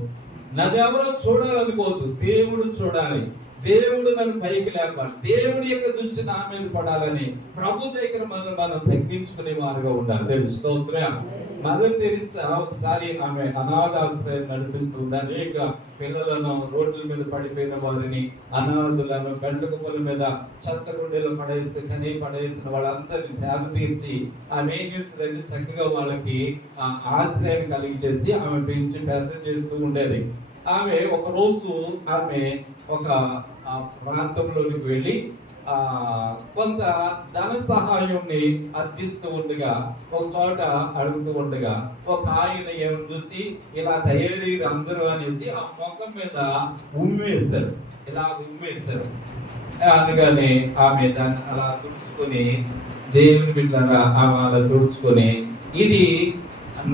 నన్నెవరో చూడాలనుకోవద్దు. దేవుడు చూడాలి, దేవుడు నన్ను పైకి లేపాలి, దేవుడి యొక్క దృష్టి నా మీద పడాలని ప్రభు దగ్గర మనం తగ్గించుకునే వారుగా ఉండాలి. దేవుని స్తోత్రం. మదర్ తెరిసా ఒకసారి ఆమె అనాథాశ్రయం నడిపిస్తుంది. అనేక పిల్లలను, రోడ్ల మీద పడిపోయిన వారిని, అనాథులను, గంట కుప్పల మీద చెత్త గుండెలో పడేసిన వాళ్ళందరినీ జాగ తీర్చి ఆమె ఏం చేస్తుందంటే చక్కగా వాళ్ళకి ఆశ్రయాన్ని కలిగించేసి ఆమె పెంచి పెద్ద చేస్తూ ఉండేది. ఆమె ఒక రోజు ఆమె ఒక ప్రాంతంలోనికి వెళ్ళి కొంత ధన సహాయాన్ని అర్జిస్తూ ఉండగా ఒక చోట అడుగుతూ ఉండగా ఒక ఆయన ఏమని చూసి ఇలా తయారీ అందరూ అనేసి ఆ ముఖం మీద ఉమ్మేశారు. ఇలా ఉమ్మేశారు అనగానే ఆమె దాన్ని అలా తుడుచుకొని, దేవుని బిడ్డలారా ఆమె అలా తుడుచుకొని, ఇది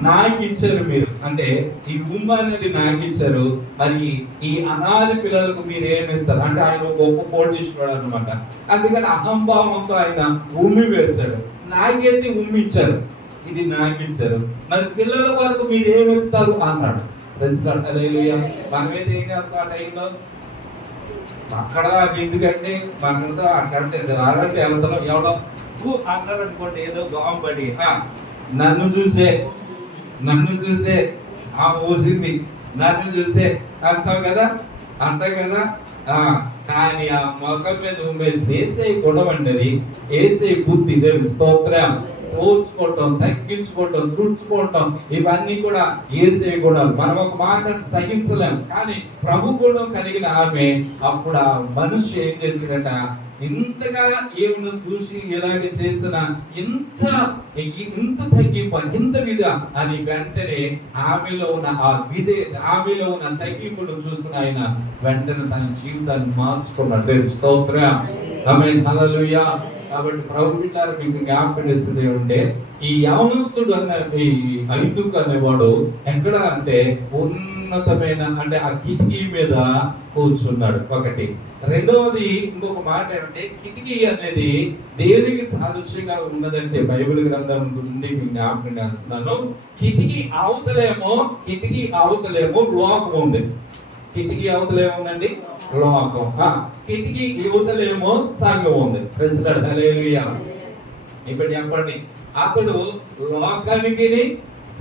నాకు ఇచ్చారు మీరు, అంటే ఈ ఉమ్మ అనేది నాకు ఇచ్చారు, మరి ఈ అనాథ పిల్లలకు మీరు ఏమిస్తారు అంటే ఆయన గొప్ప కోటీశ్వరుడు అన్నమాట. అందుకని అహంభావంతో ఆయన ఉమ్మి వేశాడు. నాకైతే ఉమ్మి ఇచ్చారు, ఇది నాకు ఇచ్చారు, మరి పిల్లల వరకు మీరు ఏమిస్తారు అన్నాడు. హల్లెలూయా. మనమైతే ఏం చేస్తాం ఆ టైంలో? అక్కడ ఎందుకంటే మనతో అక్కడంటే అలాంటి వెళ్తాం ఎవడో అన్నారు అనుకోండి, ఏదో గోవం పడి నన్ను చూసే నన్ను చూసే ఊసింది, నన్ను చూసే అంటావు కదా. కానీ ఆ మొఖం మీద ఉమ్మేసి ఏసై గుణం అంటది, ఏసై బుద్ధి. దేవుని స్తోత్రం. ఓర్చుకోవటం, తగ్గించుకోవటం, తుడుచుకోవటం, ఇవన్నీ కూడా ఏసే గుణాలు. మనం ఒక మాటను సహించలేం, కానీ ప్రభు గుణం కలిగిన ఆమె అప్పుడు ఆ మనిషి ఏం చేసినట, ఇంతగా ఏమైనా చూసి ఇలాగ చేసిన ఇంత తగ్గింపు, ఇంత విధ అని వెంటనే ఆమెలో ఉన్న ఆ విధేయత, ఆమెలో ఉన్న తగ్గింపును చూసిన ఆయన వెంటనే తన జీవితాన్ని మార్చుకున్నాడు. దేవుని స్తోత్రం. ఆమేన్, హల్లెలూయా. కాబట్టి ప్రభు బిడ్డలారా, మీకు జ్ఞాపకం చేస్తుంది ఉంటే, ఈ యవనస్తుడు అన్న ఈ ఐదుకు అనేవాడు ఎక్కడ అంటే ఉన్నతమైన, అంటే ఆ కిటికీ మీద కూర్చున్నాడు. ఒకటి. రెండవది ఇంకొక మాట ఏంటంటే, కిటికీ అనేది దేవునికి సాదృశ్యంగా ఉన్నదంటే బైబిల్ గ్రంథం నుండి జ్ఞాపకం చేస్తున్నాను. కిటికీ అవతలేమో లోకం ఉంది. కిటికీ అవతలేముందండి? లోకం. కిటికీ యువతలేమో సంఘం ఉంది. ప్రెసిడెంట్ హల్లెలూయా. ఇప్పుడు చెప్పండి, అతడు లోకానికి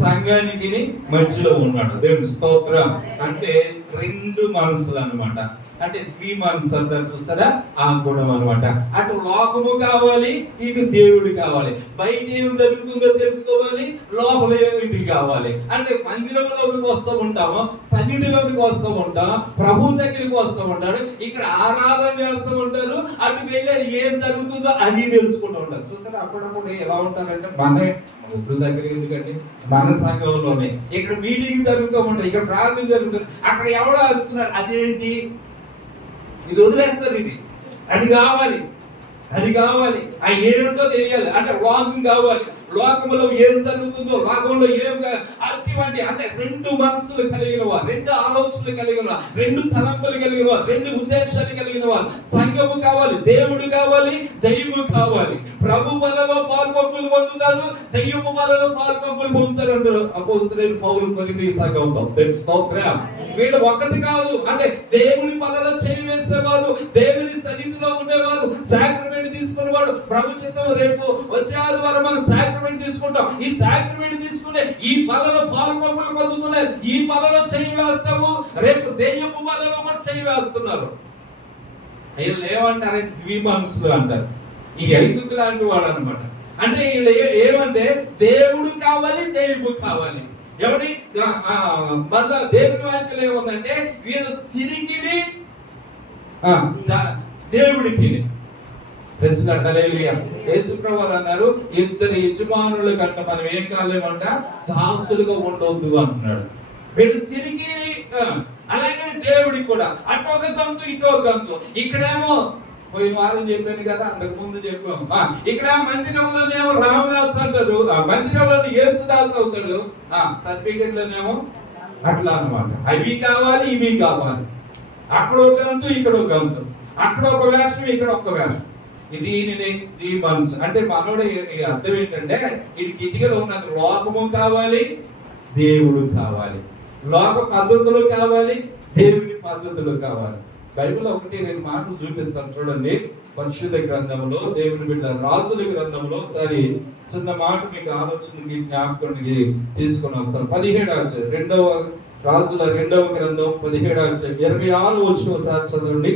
సంఘానికి మధ్యలో ఉన్నాడు. దేవుని స్తోత్రం. అంటే రెండు మనసులు అన్నమాట. అంటే ద్విమనసు అంటారు చూస్తారా, ఆ గుణం అనమాట. అటు లోకము కావాలి, ఇటు దేవుడు కావాలి. బయట ఏం జరుగుతుందో తెలుసుకోవాలి, లోపల ఏమిటి కావాలి. అంటే మందిరంలోకి వస్తూ ఉంటాము, సన్నిధిలోకి వస్తూ ఉంటాం, ప్రభు దగ్గరికి వస్తూ ఉంటాడు, ఇక్కడ ఆరాధన చేస్తూ ఉంటారు, అటు వెళ్ళేది ఏం జరుగుతుందో అది తెలుసుకుంటూ ఉంటారు. చూసారా, అప్పుడప్పుడు ఎలా ఉంటారంటే, మన ఒడ్డు దగ్గర ఎందుకంటే మన సంఘంలోనే ఇక్కడ మీటింగ్ జరుగుతూ ఉంటాయి, ఇక్కడ ప్రార్థన జరుగుతుంది, అక్కడ ఎవడో వస్తున్నారు, అదేంటి ఇది వదిలేస్తారు, అది కావాలి, ఆ ఏంటో తెలియాలి. అంటే వాకింగ్ కావాలి, లోకంలో ఏం జరుగుతుందో, లోకంలో ఏం అటువంటి, అంటే రెండు మనసులు కలిగిన వారు, రెండు ఆలోచనలు కలిగిన వారు, రెండు తలంపులు కలిగిన వారు, రెండు ఉద్దేశాలు కలిగిన వారు. సంఘము కావాలి, దేవుడు కావాలి, దైవము కావాలి. ప్రభు బలలో పాల్పంపులు పొందుతారు, దైవము బలలో పాల్పంపులు పొందుతారు అంటారు అపోస్తలుడైన పౌలు కొరింథీ సంఘంతో. స్తోత్రం. వీళ్ళు ఒక్కటి కాదు, అంటే దేవుని బలలో చేయి వేసేవారు, దేవుని సన్నిధిలో ఉండేవారు, సాక్రమెంట్ తీసుకునేవాడు. ప్రభు చిత్తం రేపు వచ్చే ఆదివారం మనం సాక్రమెంట్ తీసుకుంటాం. ఈ సాక్రమెంట్ తీసుకునే ఈ బలలో పాల్పంపులు పొందుతున్నారు, ఈ బలలో చేయి వేస్తాము, రేపు దెయ్యపు బలలో కూడా చేయి వేస్తున్నారు. వీళ్ళు ఏమంటారంటే ద్విమనసులు అంటారు. ఈ ఐదుకు లాంటి వాడు అనమాట. అంటే వీళ్ళు ఏమంటే దేవుడు కావాలి, దైవము కావాలి. ఎవరి మళ్ళా దేవుని వాక్యం ఏముందంటే, వీళ్ళు సిరికిని దేవుడికి. యేసుప్రభు అన్నారు, ఇద్దరు యజమానుల కంటే మనం ఏం కాలేమంట, దాసులుగా ఉండవద్దు అంటున్నాడు. వీళ్ళు సిరికి, అలాగే దేవుడికి కూడా అటు ఒక గంతు, ఇటు ఒక గంతు. ఇక్కడేమో పోయిన వారం చెప్పాను కదా, అంతకు ముందు చెప్పాం, ఇక్కడ మందిరంలోనేమో రామదాస్ అంటారు, మందిరంలో యేసుదాస్ అవుతాడు, సర్టిఫికెట్ లోనేమో అట్లా అన్నమాట. అవి కావాలి, ఇవి కావాలి. అక్కడ ఒక గంతు, ఇక్కడ ఒక గంతు, అక్కడ ఒక వేషం, ఇక్కడ ఒక వేషం. ఇది మనసు. అంటే మనోడు అర్థం ఏంటంటే, ఇది కిటికలో ఉన్నది లోకము కావాలి, దేవుడు కావాలి, లోక పద్ధతులు కావాలి, దేవుని పద్ధతులు కావాలి. బైబిల్లో 1-2 మాటలు చూపిస్తాను చూడండి. పరిశుద్ధ గ్రంథంలో, దేవుని బిడ్డ రాజుల గ్రంథంలో సరి చిన్న మాట మీకు ఆలోచనకి జ్ఞాపకానికి తీసుకొని వస్తాను. 17వ అధ్యాయం, 2వ రాజుల 2వ గ్రంథం 17వ అధ్యాయం 26వ వచనం ఒకసారి చదవండి.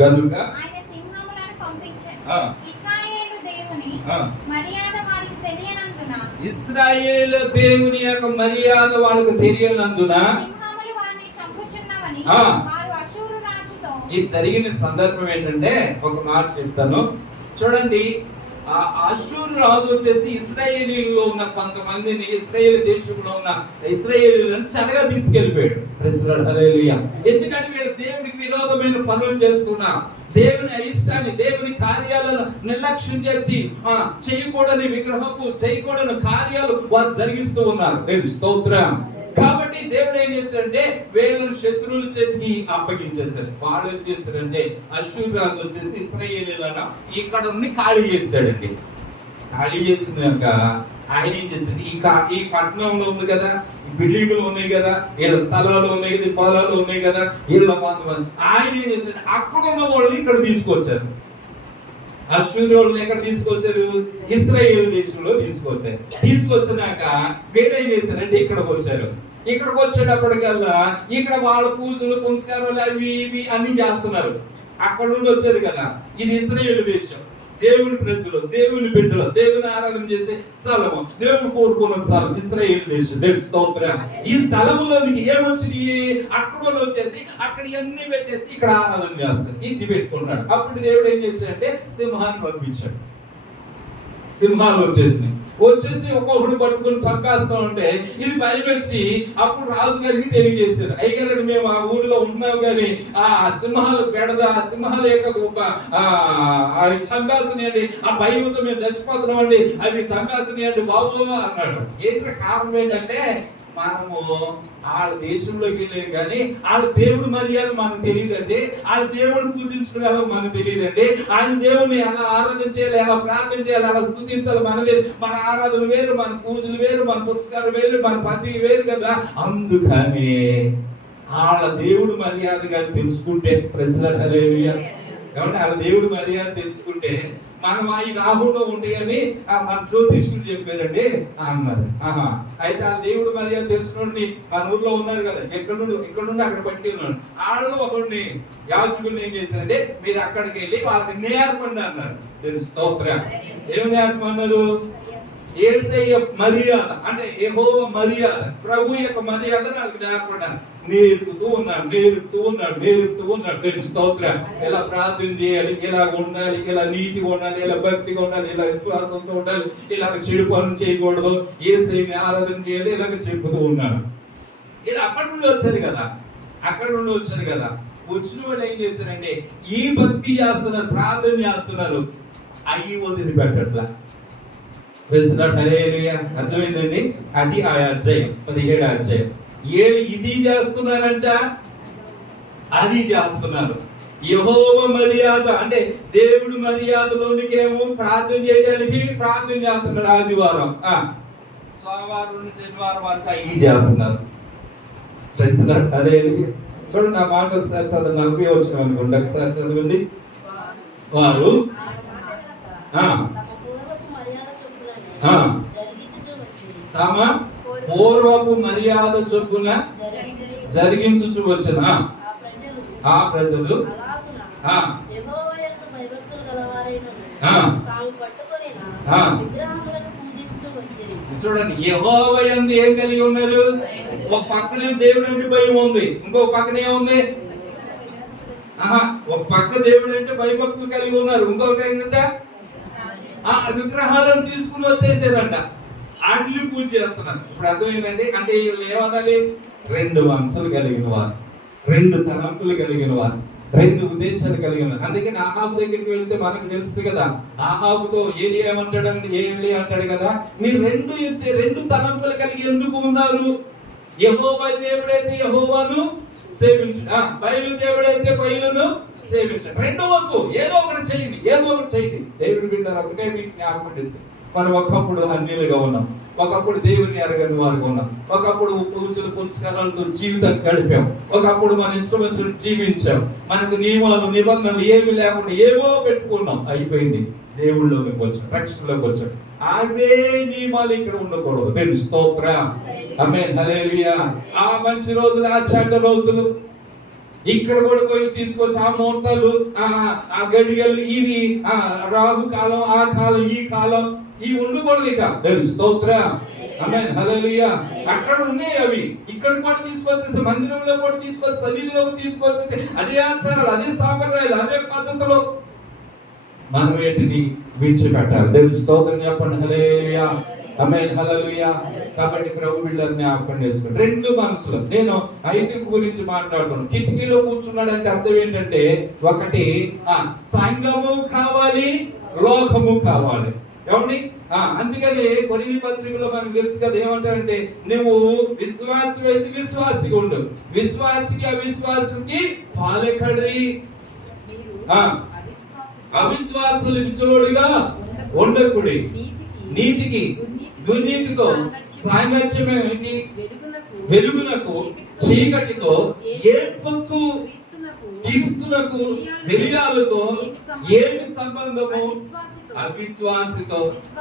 గనుక ఇశ్రాయేలు దేవుని యొక్క మర్యాద వాళ్ళకు తెలియనందున ఇది జరిగిన సందర్భం ఏంటంటే, ఒక మాట చెప్తాను చూడండి. ఆ అషూరు రాజు వచ్చేసి ఇశ్రాయేలీలో ఉన్న కొంతమందిని, ఇశ్రాయేల్ దేశంలో ఉన్న ఇశ్రాయేలీలను చెరగా తీసుకెళ్లిపోయాడు. హల్లెలూయా. ఎందుకంటే వీళ్ళు దేవుడికి విరోధమైన పనులు చేస్తున్నారు, దేవుని అయిష్టాన్ని, దేవుని కార్యాలను నిర్లక్ష్యం చేసి చేయకూడని విగ్రహపు, చేయకూడని కార్యాలు వారు జరిగిస్తూ ఉన్నారు. దేవుని స్తోత్రం. కాబట్టి దేవుడు ఏం చేశాడంటే, వీళ్ళని శత్రువుల చేతికి అప్పగించేశాడు. వాళ్ళు ఏం చేశారంటే, అషూరు రాజు వచ్చేసి ఇశ్రాయేలీలను ఇక్కడ ఖాళీ చేశాడండి. ఖాళీ చేసినాక ఆయన ఏం చేశాడు, ఈ పట్టణంలో ఉంది కదా, బిల్డింగులు ఉన్నాయి కదా, వీళ్ళ స్థలాలు ఉన్నాయి కదా, పొలాలు ఉన్నాయి కదా, వీళ్ళ కొంతమంది ఆయన ఏం చేశాడు, అక్కడ ఉన్న వాళ్ళని ఇక్కడ తీసుకొచ్చారు. అశ్షూరోళ్ళని ఎక్కడ తీసుకొచ్చారు? ఇశ్రాయేలు దేశంలో తీసుకొచ్చారు. తీసుకొచ్చినాక వీళ్ళు ఏం చేశారంటే ఇక్కడికి వచ్చారు. ఇక్కడికి వచ్చేటప్పటికల్లా ఇక్కడ వాళ్ళ పూజలు పునస్కారాలు అవి ఇవి అన్ని చేస్తున్నారు. అక్కడ నుండి వచ్చారు కదా, ఇది ఇశ్రాయేలు దేశం, దేవుని ప్రజలు, దేవుని బిడ్డలు, దేవుని ఆరాధన చేసే స్థలము, దేవుని కోరుకున్న స్థలం ఇశ్రాయేలు దేశం. దేవుని స్తోత్రం. ఈ స్థలములోనికి ఏమొచ్చింది, అక్కడ వచ్చేసి అక్కడ అన్ని పెట్టేసి ఇక్కడ ఆరాధన చేస్తారు, ఇంటి పెట్టుకుంటాడు. అప్పుడు దేవుడు ఏం చేశాడంటే సింహాన్ని పంపించాడు. సింహాలు వచ్చేసి ఒక్కొక్కడు పట్టుకుని చంపేస్తా ఉంటే ఇది భయమేసి అప్పుడు రాజుగారికి తెలియజేశారు, అయ్యారండి మేము ఆ ఊరిలో ఉన్నాం కానీ ఆ సింహాలు సింహాల యొక్క అవి చంపేస్తున్నాయండి, ఆ భయంతో మేము చచ్చిపోతున్నాం అండి, అవి చంపేస్తున్నాయండి బాబు అన్నాడు. ఏంటంటే కారణం ఏంటంటే మనము వాళ్ళ దేశంలోకి వెళ్ళాం కానీ వాళ్ళ దేవుడి మర్యాద మనకు తెలియదండి, వాళ్ళ దేవుడిని పూజించడం ఎలా మనకు తెలియదండి, ఆయన దేవుని ఎలా ఆరాధన చేయాలి, ఎలా ప్రార్థన చేయాలి, ఎలా స్తుతించాలి మనదే. మన ఆరాధన వేరు, మన పూజలు వేరు, మన పురస్కారం వేరు, మన పద్ధతి వేరు కదా. అందుకని వాళ్ళ దేవుడు మర్యాదగా తెలుసుకుంటే ప్రజలు హల్లెలూయా ఏమంటే వాళ్ళ దేవుడు మర్యాద తెలుసుకుంటే మనం ఈ రాహుల్లో ఉంటాయని మన జ్యోతిష్కులు చెప్పారండి అన్నారు. అయితే ఆ దేవుడు మర్యాద తెలుసుకుని మన ఊర్లో ఉన్నారు కదా, ఇక్కడ నుండి అక్కడ పట్టుకెళ్ళినాడు. వాళ్ళు ఒకరిని యాజకుల్ని ఏం చేశారంటే మీరు అక్కడికి వెళ్ళి వాళ్ళకి నేర్పండి అన్నారు. స్తోత్రం. ఏమి నేర్పమన్నారు? యేసయ్య మర్యాద అంటే యెహోవా మర్యాద, ప్రభు యొక్క మర్యాద వాళ్ళకి నేర్పడ్డారు. నేర్పుతూ ఉన్నాడు. స్తోత్రం. ఎలా ప్రార్థన చేయాలి, ఎలా ఉండాలి, ఎలా నీతిగా ఉండాలి, ఎలా భక్తిగా ఉండాలి, ఎలా విశ్వాసంతో ఉండాలి, ఇలాగ చెడు పనులు చేయకూడదు, యేసయ్యని ఆరాధన చేయాలి, ఇలాగ చెప్పుతూ ఉన్నాడు. ఇలా అక్కడి నుండి వచ్చారు కదా. వచ్చిన వాళ్ళు ఏం చేశారంటే ఈ భక్తి చేస్తున్నారు, ప్రార్థన చేస్తున్నారు, అవి వదిలిపెట్టట్లా. అర్థమైందండి? అది ఆ అధ్యాయం 17వ అధ్యాయం. ఏళ్ళు ఇది చేస్తున్నారంట, అది చేస్తున్నారు. యెహోవా మర్యాద అంటే దేవుడు మర్యాదలోనికి ఏమో ప్రార్థన చేయడానికి ప్రార్థన చేస్తున్నారు. ఆదివారం సోమవారం నుండి శనివారం వరకు అవి చేస్తున్నారు. చూడండి నా మాట ఒకసారి చదవండి. 40 వచ్చిన అనుకోండి, ఒకసారి చదవండి. వారు తమ పూర్వపు మర్యాద చొప్పున జరిగించుచు వచ్చిన ఆ ప్రజలు చూడండి, యెహోవా యందు ఏం కలిగి ఉన్నారు? ఒక పక్కనే దేవుడు అంటే భయం ఉంది, ఇంకో పక్కన ఏముంది? ఒక పక్క దేవుడు అంటే భయభక్తులు కలిగి ఉన్నారు, ఇంకొకటి ఏంటంటే ఆ విగ్రహాలను తీసుకుని వచ్చేసారంట, వాటిని పూజ చేస్తున్నారు. ఇప్పుడు అర్థమైందండి? అంటే వీళ్ళు ఏమనాలి? 2 మనసులు కలిగిన వారు, 2 తలంపులు కలిగిన వారు, 2 ఉద్దేశాలు కలిగిన వారు. అందుకని ఆహాబు దగ్గరికి వెళ్తే మనకు తెలుస్తుంది కదా, ఆహాబుతో ఏలి అంటాడు కదా, మీరు 2 తలంపులు కలిగి ఎందుకు ఉన్నారు? యెహోవా దేవుడైతే యెహోవాను సేవించు, బయలు దేవుడైతే బయలును సేవించండి. 2 వద్దు, ఏదో ఒకటి చేయండి. దేవుడు బిడ్డలు ఒకటే మీకు జ్ఞాపకం చేసి, మనం ఒకప్పుడు అన్యులుగా ఉన్నాం, ఒకప్పుడు దేవుని ఎరగని వారుగా ఉన్నాం, ఒకప్పుడు పూజలు పురస్కారాలతో జీవితం గడిపాం, ఒకప్పుడు మన ఇష్టం వచ్చినట్టు జీవించాం, మనకు నియమాలు నిబంధనలు ఏమి లేకుండా ఏవో పెట్టుకున్నాం. అయిపోయింది, దేవుళ్ళలోకి వచ్చాం, రక్షణలోకి వచ్చాం. అవే నియమాలు ఇక్కడ ఉండకూడదు. దేవుని స్తోత్రం. ఆమేన్, హల్లెలూయా. ఆ మంచి రోజులు, ఆ చెడ్డ రోజులు ఇక్కడ కూడా పోయి తీసుకొచ్చి ఆ ముహూర్తాలు, ఆ గడియలు, ఇవి రాహు కాలం, ఆ కాలం, ఈ కాలం, ఇవి ఉండకూడదు ఇక. దేవుని స్తోత్రం. ఆమేన్, హల్లెలూయా. అక్కడ ఉన్నాయి అవి, ఇక్కడ కూడా తీసుకొచ్చేసి, మందిరంలో కూడా తీసుకొచ్చి, సన్నిధిలోకి తీసుకొచ్చేసి, అదే ఆచారాలు, అదే సాంప్రదాయాలు, అదే పద్ధతులు మనం ఏంటిని విడిచిపెట్టాలి. దేవుని స్తోత్రం చెప్పండి. హల్లెలూయా. ఆమేన్, హల్లెలూయా. కాబట్టి ప్రభు బిడ్డలు జ్ఞాపకం చేసుకోండి. 2 మనసులు. నేను 5 గురించి మాట్లాడుతున్నాను. కిటికీలో కూర్చున్నాడంటే అర్థం ఏంటంటే, ఒకటి సంఘము కావాలి, లోకము కావాలి. ఏమండి? అందుకని కొరింథీ పత్రికలో మనకు తెలుసు కదా, ఏమంటారంటే నువ్వు విశ్వాసి అయితే విశ్వాసిగా ఉండు, విశ్వాసికి అవిశ్వాసికి పాలెక్కడి, అవిశ్వాసులు విచోడుగా ఉండకుడి, నీతికి దుర్నీతితో సాంగత్యమేంటి? వెలుగునకు చీకటితో ఏ పొత్తు? క్రీస్తునకు బెలియాలతో ఏమి సంబంధము? అవిశ్వాసితో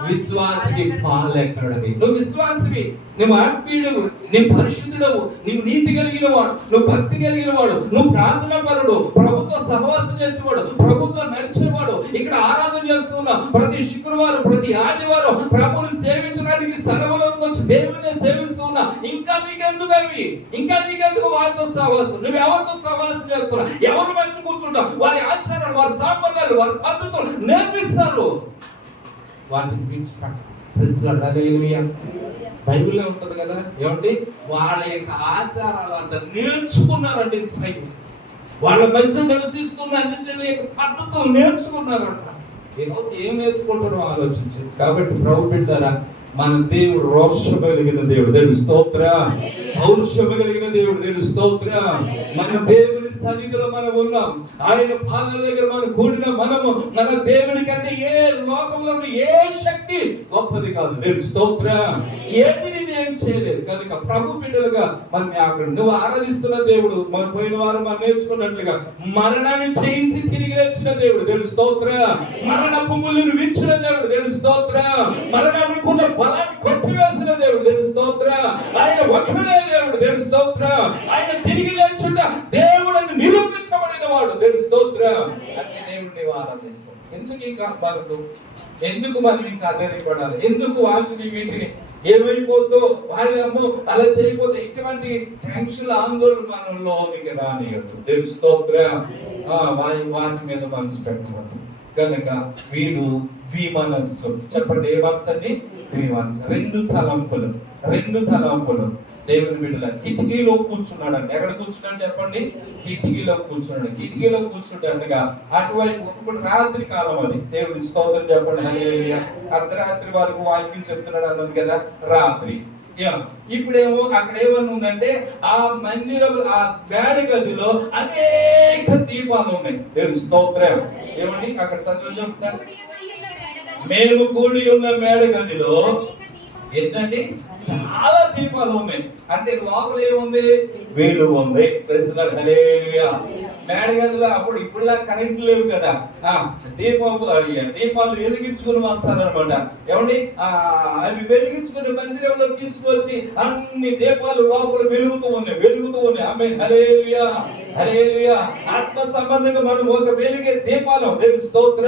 విశ్వాసికి పాలెక్కడవి. నువ్వు విశ్వాసివి, నువ్వు ఆత్మీయుడవు, నీ పరిశుద్ధుడవు, నువ్వు నీతి కలిగిన వాడు, నువ్వు భక్తి కలిగిన వాడు, నువ్వు ప్రార్థనా పరుడు, ప్రభుత్వ సహవాసం చేసేవాడు, ప్రభుత్వం నడిచేవాడు. ఇక్కడ ఆరాధన చేస్తున్నా ప్రతి శుక్రవారం, ప్రతి ఆదివారం ప్రభువుని సేవించడానికి స్థలంలోకి వచ్చి దేవుని సేవిస్తున్నా. ఇంకా నీకెందుకు అవి? ఇంకా నీకెందుకు వారితో సహవాసం? నువ్వు ఎవరితో సహవాసం చేస్తున్నా? ఎవరు మంచి కూర్చుంటావు? వారి ఆచారాలు, వారి సాంప్రదాయాలు, వారి పద్ధతులు నేర్పిస్తారు. వాటిని బైబిల్లో ఉంటది కదా, ఏమండి? వాళ్ళ యొక్క ఆచారాలు అంట నేర్చుకున్నారండి. ఇస్రాయేలు వాళ్ళ మధ్య నివసిస్తున్న అన్ని యొక్క పద్ధతులు నేర్చుకున్నారంట. ఈరోజు ఏం నేర్చుకుంటారో ఆలోచించండి. కాబట్టి ప్రభు బిడ్డారా, మన దేవుడు రోషం కలిగిన దేవుడు, దేవుడు స్తోత్ర. పౌరుషము కలిగిన దేవుడు, దేవుడు స్తోత్ర. మన దేవుని సన్నిధిలో మనం ఉన్నాం, ఆయన పాదాల దగ్గర మనం కూడిన మనము మన దేవుని కంటే ఏ లోకంలో ఏ శక్తి గొప్పది కాదు. దేవుడు స్తోత్ర. ఏది నేనేం చేయలేదు కనుక ప్రభు బిడ్డలుగా మనం అక్కడ నువ్వు ఆరాధిస్తున్న దేవుడు, మనం పోయిన వారం మనం నేర్చుకున్నట్లుగా మరణాన్ని చేయించి తిరిగి లేచిన దేవుడు, దేవుడు స్తోత్ర. మరణపు ముళ్ళను విచ్చిన దేవుడు, దేవుడు స్తోత్ర. మరణముకున్న బలాన్ని కొట్టివేసిన దేవుడు, దేవుడు స్తోత్ర. ఆయన ఒక్కడే దేవుడు, దేవుడు స్తోత్ర. ఆయన తిరిగి లేచుంట దేవుడిని నిరూపించబడిన వాడు, దేవుడు స్తోత్ర. అంటే దేవుడిని ఆరాధిస్తాం. ఎందుకు ఇంకా మనకు, ఎందుకు మనం ఇంకా అధైర్యపడాలి? ఎందుకు వాటిని వీటిని ఏమైపోతో వాళ్ళేమో అలా చేయకపోతే ఇటువంటి టెన్షన్ ఆందోళన మనలోనికి రానియద్దు, దేవుడు స్తోత్ర. వాటి మీద మనసు పెట్టవద్దు. కనుక వీడు విమనస్సు, చెప్పండి ఏ మనసు అండి? విమనస్సు. రెండు తలంపులు దేవుని బిడ్డల కిటికీలో కూర్చున్నాడు. ఎక్కడ కూర్చున్నాడు చెప్పండి? కిటికీలో కూర్చున్నాడు. కిటికీలో కూర్చుంటాడుగా అటువైపు. ఇప్పుడు రాత్రి కాలం అది, దేవుడి స్తోత్రం చెప్పండి. హల్లెలూయా. అర్ధరాత్రి వరకు వాక్యం చెప్తున్నాడు అన్నది కదా రాత్రి. ఇప్పుడేమో అక్కడ ఏమన్నా ఉందంటే ఆ మందిరం, ఆ మేడ గదిలో అనేక దీపాలు ఉన్నాయి. దేవుడి స్తోత్రం. ఏమండి అక్కడ చదవండి ఒకసారి. మేము కూడి ఉన్న మేడ గదిలో ఏంటండి చాలా దీపాలు ఉన్నాయి. అంటే లోపల ఏముంది? వెలుగు ఉంది. హల్లెలూయా. మేడ గదిలో అప్పుడు ఇప్పుడులా కరెంట్ లేవు కదా, దీపాలు వెలిగించుకుని వస్తారనమాట. ఏమండి అవి వెలిగించుకుని మందిరంలో తీసుకొచ్చి అన్ని దీపాలు లోపల వెలుగుతూ ఉన్నాయి. ఆమేన్. హల్లెలూయా, హల్లెలూయా. ఆత్మ సంబంధంగా మనం ఒక వెలిగే దీపాలు, దేవుడి స్తోత్ర.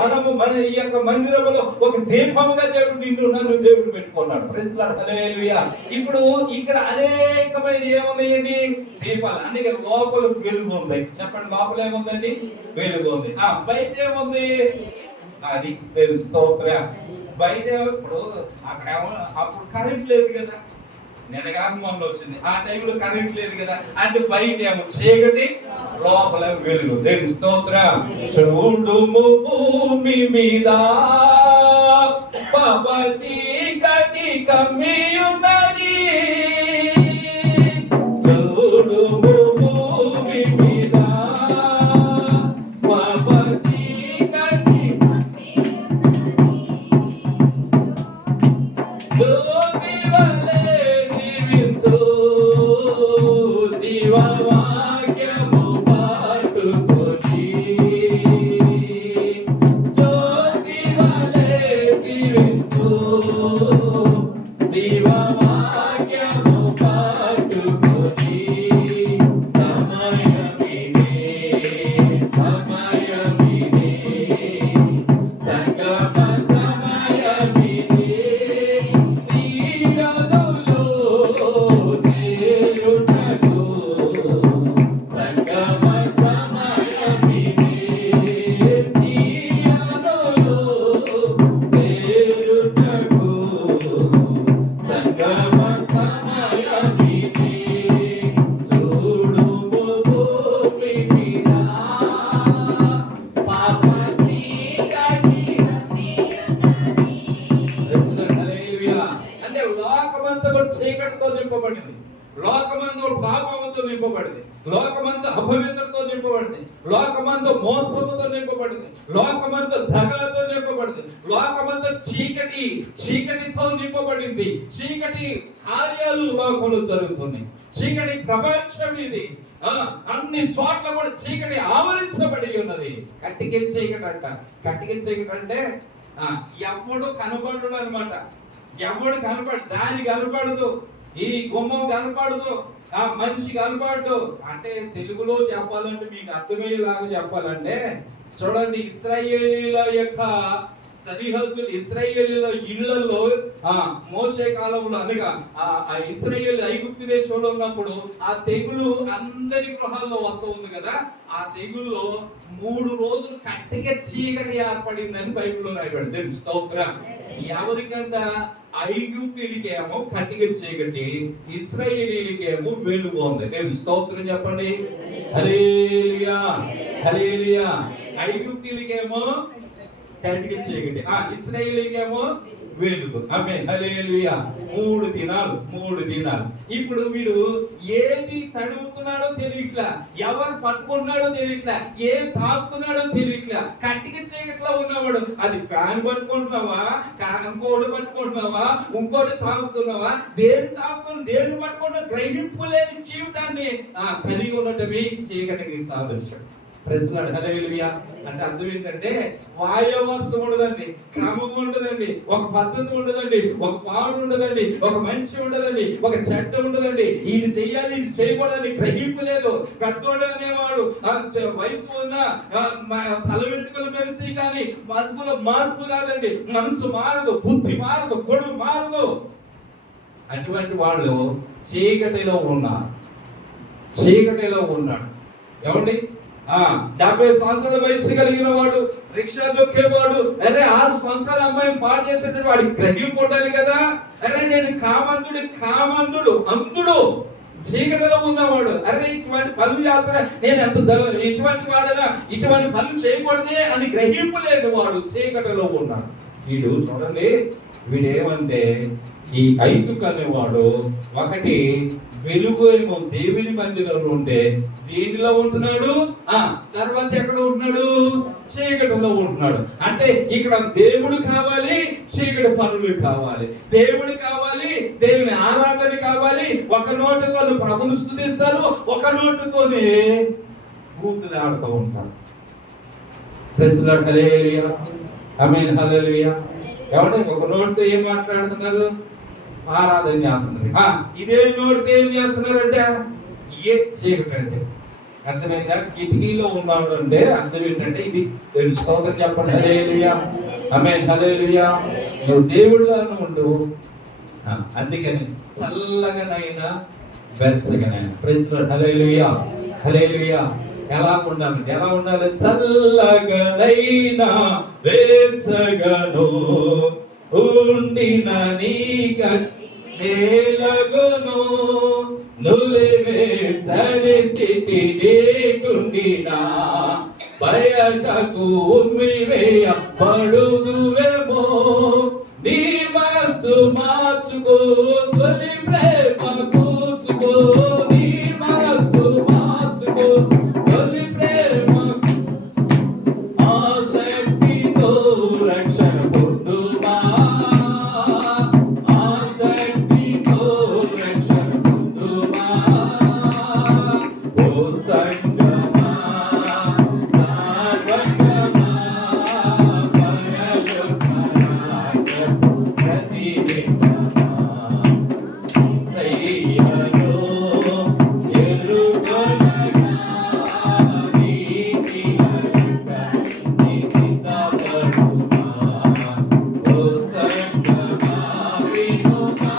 మనము మన ఈ యొక్క మందిరంలో ఒక దీపముగా దేవుడు నిన్ను నన్ను దేవుడు పెట్టుకున్నాడు. Praise lord. హల్లెలూయా. ఇప్పుడు ఇక్కడ అనేకమైన ఏమున్నాయండి? దీపాలు. అందుకే లోపల వెలుగు ఉంది. చెప్పండి, లోపల ఏముందండి? వెలుగు ఉంది. బయట ఏముంది? అది దేవుడి స్తోత్ర. బయట ఇప్పుడు అక్కడ అప్పుడు కరెంట్ లేదు కదా, నిన్నగాక మొన్న వచ్చింది. ఆ టైంలో కరెంట్ లేదు కదా, అంటే బయట ఏమో చీకటి, లోపల వెలుగు. దేవుడి స్తోత్ర. చూడుము భూమి మీద పాప చీకటి కమ్మి ఉన్నది. చూడుము భూమి మీద పాప చీకటి కమ్మి ఉన్నది. జ్యోతి వలె జీవించు, జీవవాక్యము పట్టుకొని. జ్యోతి వలె జీవించు, జీవవాక్యము పట్టుకొని. సమయమిదే, సమయమిదే, సంగమ సమయమిదే. సీయోనులో చేరుటకు సంగమ సమయమిదే. సీయోనులో చేరుటకు సంగమ సమయమిదే. చూడుము భూమి మీద పాప చీకటి కమ్మి ఉన్నది. హల్లెలూయా. అంటే లోకమంతా కూడా చీకటితో నింపబడింది, లోకమంతా పాపముతో నింపబడింది, లోకమంతా అపవిత్రతో నింపబడింది, లోకమంతా మోసముతో నింపబడింది, లోకమంతా దగలతో నింపబడింది, లోకమంతా చీకటితో నింపబడింది. చీకటి కార్యాలు లోకంలో జరుగుతున్నాయి. చీకటి ప్రపంచం ఇది. అన్ని చోట్ల కూడా చీకటి ఆవరించబడి ఉన్నది. కట్టికే చీకటి అంట. కట్టికే చీకటి అంటే ఎవడు కనపడడు అనమాట. ఎవడు కనపడు, దాని కనపడదు, ఈ గుమ్మం కనపడదు, ఆ మనిషి కనపడదు. అంటే తెలుగులో చెప్పాలంటే, మీకు అర్థమయ్యేలాగా చెప్పాలంటే, చూడండి, ఇశ్రాయేలీల యొక్క సరిహద్దులు, ఇశ్రాయేలీల ఇళ్లలో మోసే కాలంలో అనగా ఆ ఇశ్రాయేల్ ఐగుప్తు దేశంలో ఉన్నప్పుడు ఆ తెగులు అందరి గృహాల్లో వస్తూ ఉంది కదా. ఆ తెగుల్లో 3 రోజులు కట్టిక చీకటి ఏర్పడిందని బైబిల్లో రాయబడింది. స్తోత్రం. ఎవరికంట? ఐగుప్తులకేమో కట్టిక చీకటి, ఇశ్రాయేలీలకేమో వెలుగు ఉంది. నేను స్తోత్రం చెప్పండి. హల్లెలూయా, హల్లెలూయా. ఐగుప్తులకేమో కట్టిక చీకటి, ఇశ్రాయేలీకేమో వెలుగు. ఆమేన్, హల్లెలూయా. 3 దినాలు. ఇప్పుడు వీడు ఏది తడుముతున్నాడో తెలియట్లా, ఎవరు పట్టుకున్నాడో తెలియట్లా, ఏం తాగుతున్నాడో తెలియట్లా. కట్టిక చీకట్లో ఉన్నవాడు అది ఫ్యాన్ పట్టుకుంటున్నావా, ఇంకోటి పట్టుకుంటున్నావా, ఇంకోటి తాగుతున్నావా, దేని పట్టుకుంటున్నా గ్రహింపు లేని జీవితాన్ని కలిగి ఉండటమే చీకటికి సాదృశ్యం. ప్రజలాడు. హల్లెలూయా. అంటే అర్థం ఏంటంటే, వాయవర్షం ఉండదండి, క్రమం ఉండదండి, ఒక పద్ధతి ఉండదండి, ఒక పాడు ఉండదండి, ఒక మంచి ఉండదండి, ఒక చెడ్డ ఉండదండి. ఇది చెయ్యాలి, ఇది చేయకూడదని గ్రహింపు లేదు. పెద్దోడు అనేవాడు వయసు ఉన్న తల వెంట్రుకలు మెరుస్తాయి, కానీ బతుకులో మార్పు రాదండి. మనసు మారదు, బుద్ధి మారదు, కొడు మారదు. అటువంటి వాళ్ళు చీకటిలో ఉన్నాడు. ఏమండి? 70 సంవత్సరాల వయసు కలిగిన వాడు, రిక్షా దొక్కేవాడు, 6 సంవత్సరాల అమ్మాయిని పాడు చేసేటప్పుడు వాడికి గ్రహింపు ఉండాలి కదా. నేను కామందుడు అందుడు చీకటిలో ఉన్నవాడు. ఇటువంటి పనులు చేస్తున్నా, నేను ఇటువంటి వాడనా, ఇటువంటి పనులు చేయకూడదే అని గ్రహింపు లేదు, వాడు చీకటిలో ఉన్నాడు. వీడు చూడండి, వీడేమంటే ఈ ఐతుకు అనేవాడు ఒకటి వెలుగు ఏమో దేవుని మందిరంలో ఉంటే దీనిలో ఉంటున్నాడు, తర్వాత ఎక్కడ ఉంటున్నాడు? చీకటిలో ఉంటున్నాడు. అంటే ఇక్కడ దేవుడు కావాలి, చీకటి పనులు కావాలి. దేవుడు కావాలి, దేవుని ఆరాధన కావాలి. ఒక నోటితో ప్రభుని స్తుతిస్తారు, ఒక నోటితోనే బూతులు ఆడుతూ ఉంటాడు. హల్లెలూయా, ఆమేన్, హల్లెలూయా. ఎవరు ఒక నోటితో ఏం మాట్లాడుతున్నారు? ఆరాధన చేస్తున్నారు. ఇదే నోటితో ఏం చేస్తున్నారంటే ఏ చీకటి అంటే. అర్థమైందా? కిటికీలో ఉన్నాడు అంటే అర్థం ఏంటంటే ఇది స్తోత్రం చెప్పండి. హల్లెలూయా, ఆమేన్, హల్లెలూయా. నువ్వు దేవుళ్ళను ఉండు. అందుకని చల్లగానైనా వెచ్చగానైనా. Praise lord. హల్లెలూయా, హల్లెలూయా. ఎలా ఉండాలి? చల్లగానైనా వెచ్చగాను ఉండిన నీక మేలగును, నులివెచ్చని స్థితి నీకుండినా బయటకు ఉమ్మివేయ పడుదువేమో. నీ మనస్సు మార్చుకో, తొలి ప్రేమ కూర్చుకో. నీ మనస్సు మార్చుకో, తొలి ప్రేమ. ఆసక్తితో రక్షణ పొందుమా, ఆసక్తితో రక్షణ పొందుమా. ఓ సంగమా, సార్వంగమా, పరలోక రాజ్యపు ప్రతినిధమా. సయ్యను ఎదుర్కొనగా నీతి అలంకరించి సిద్ధపడుమా. ఓ సంగమా, వినుమా,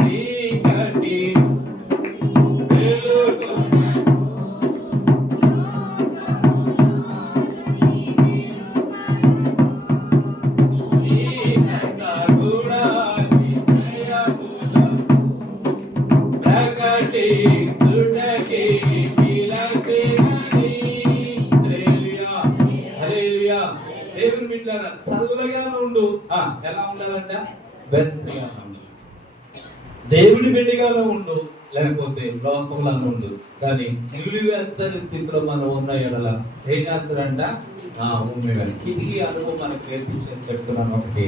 చీకటి దేవుని బిడ్డలారా, చల్లగా ఉండు. ఎలా ఉండాలంట? వెచ్చగా ఉండు. దేవుని బిడ్డగానే ఉండు, లేకపోతే లోకంలో ఉండు. కానీ నిలువెచ్చని స్థితిలో మనం ఉన్న ఎడల ఏం చేస్తారంట? ఉమ్మేవాడు. కిటికీ అనుభవం మనకు నేర్పించని చెప్తున్నాను. ఒకటి,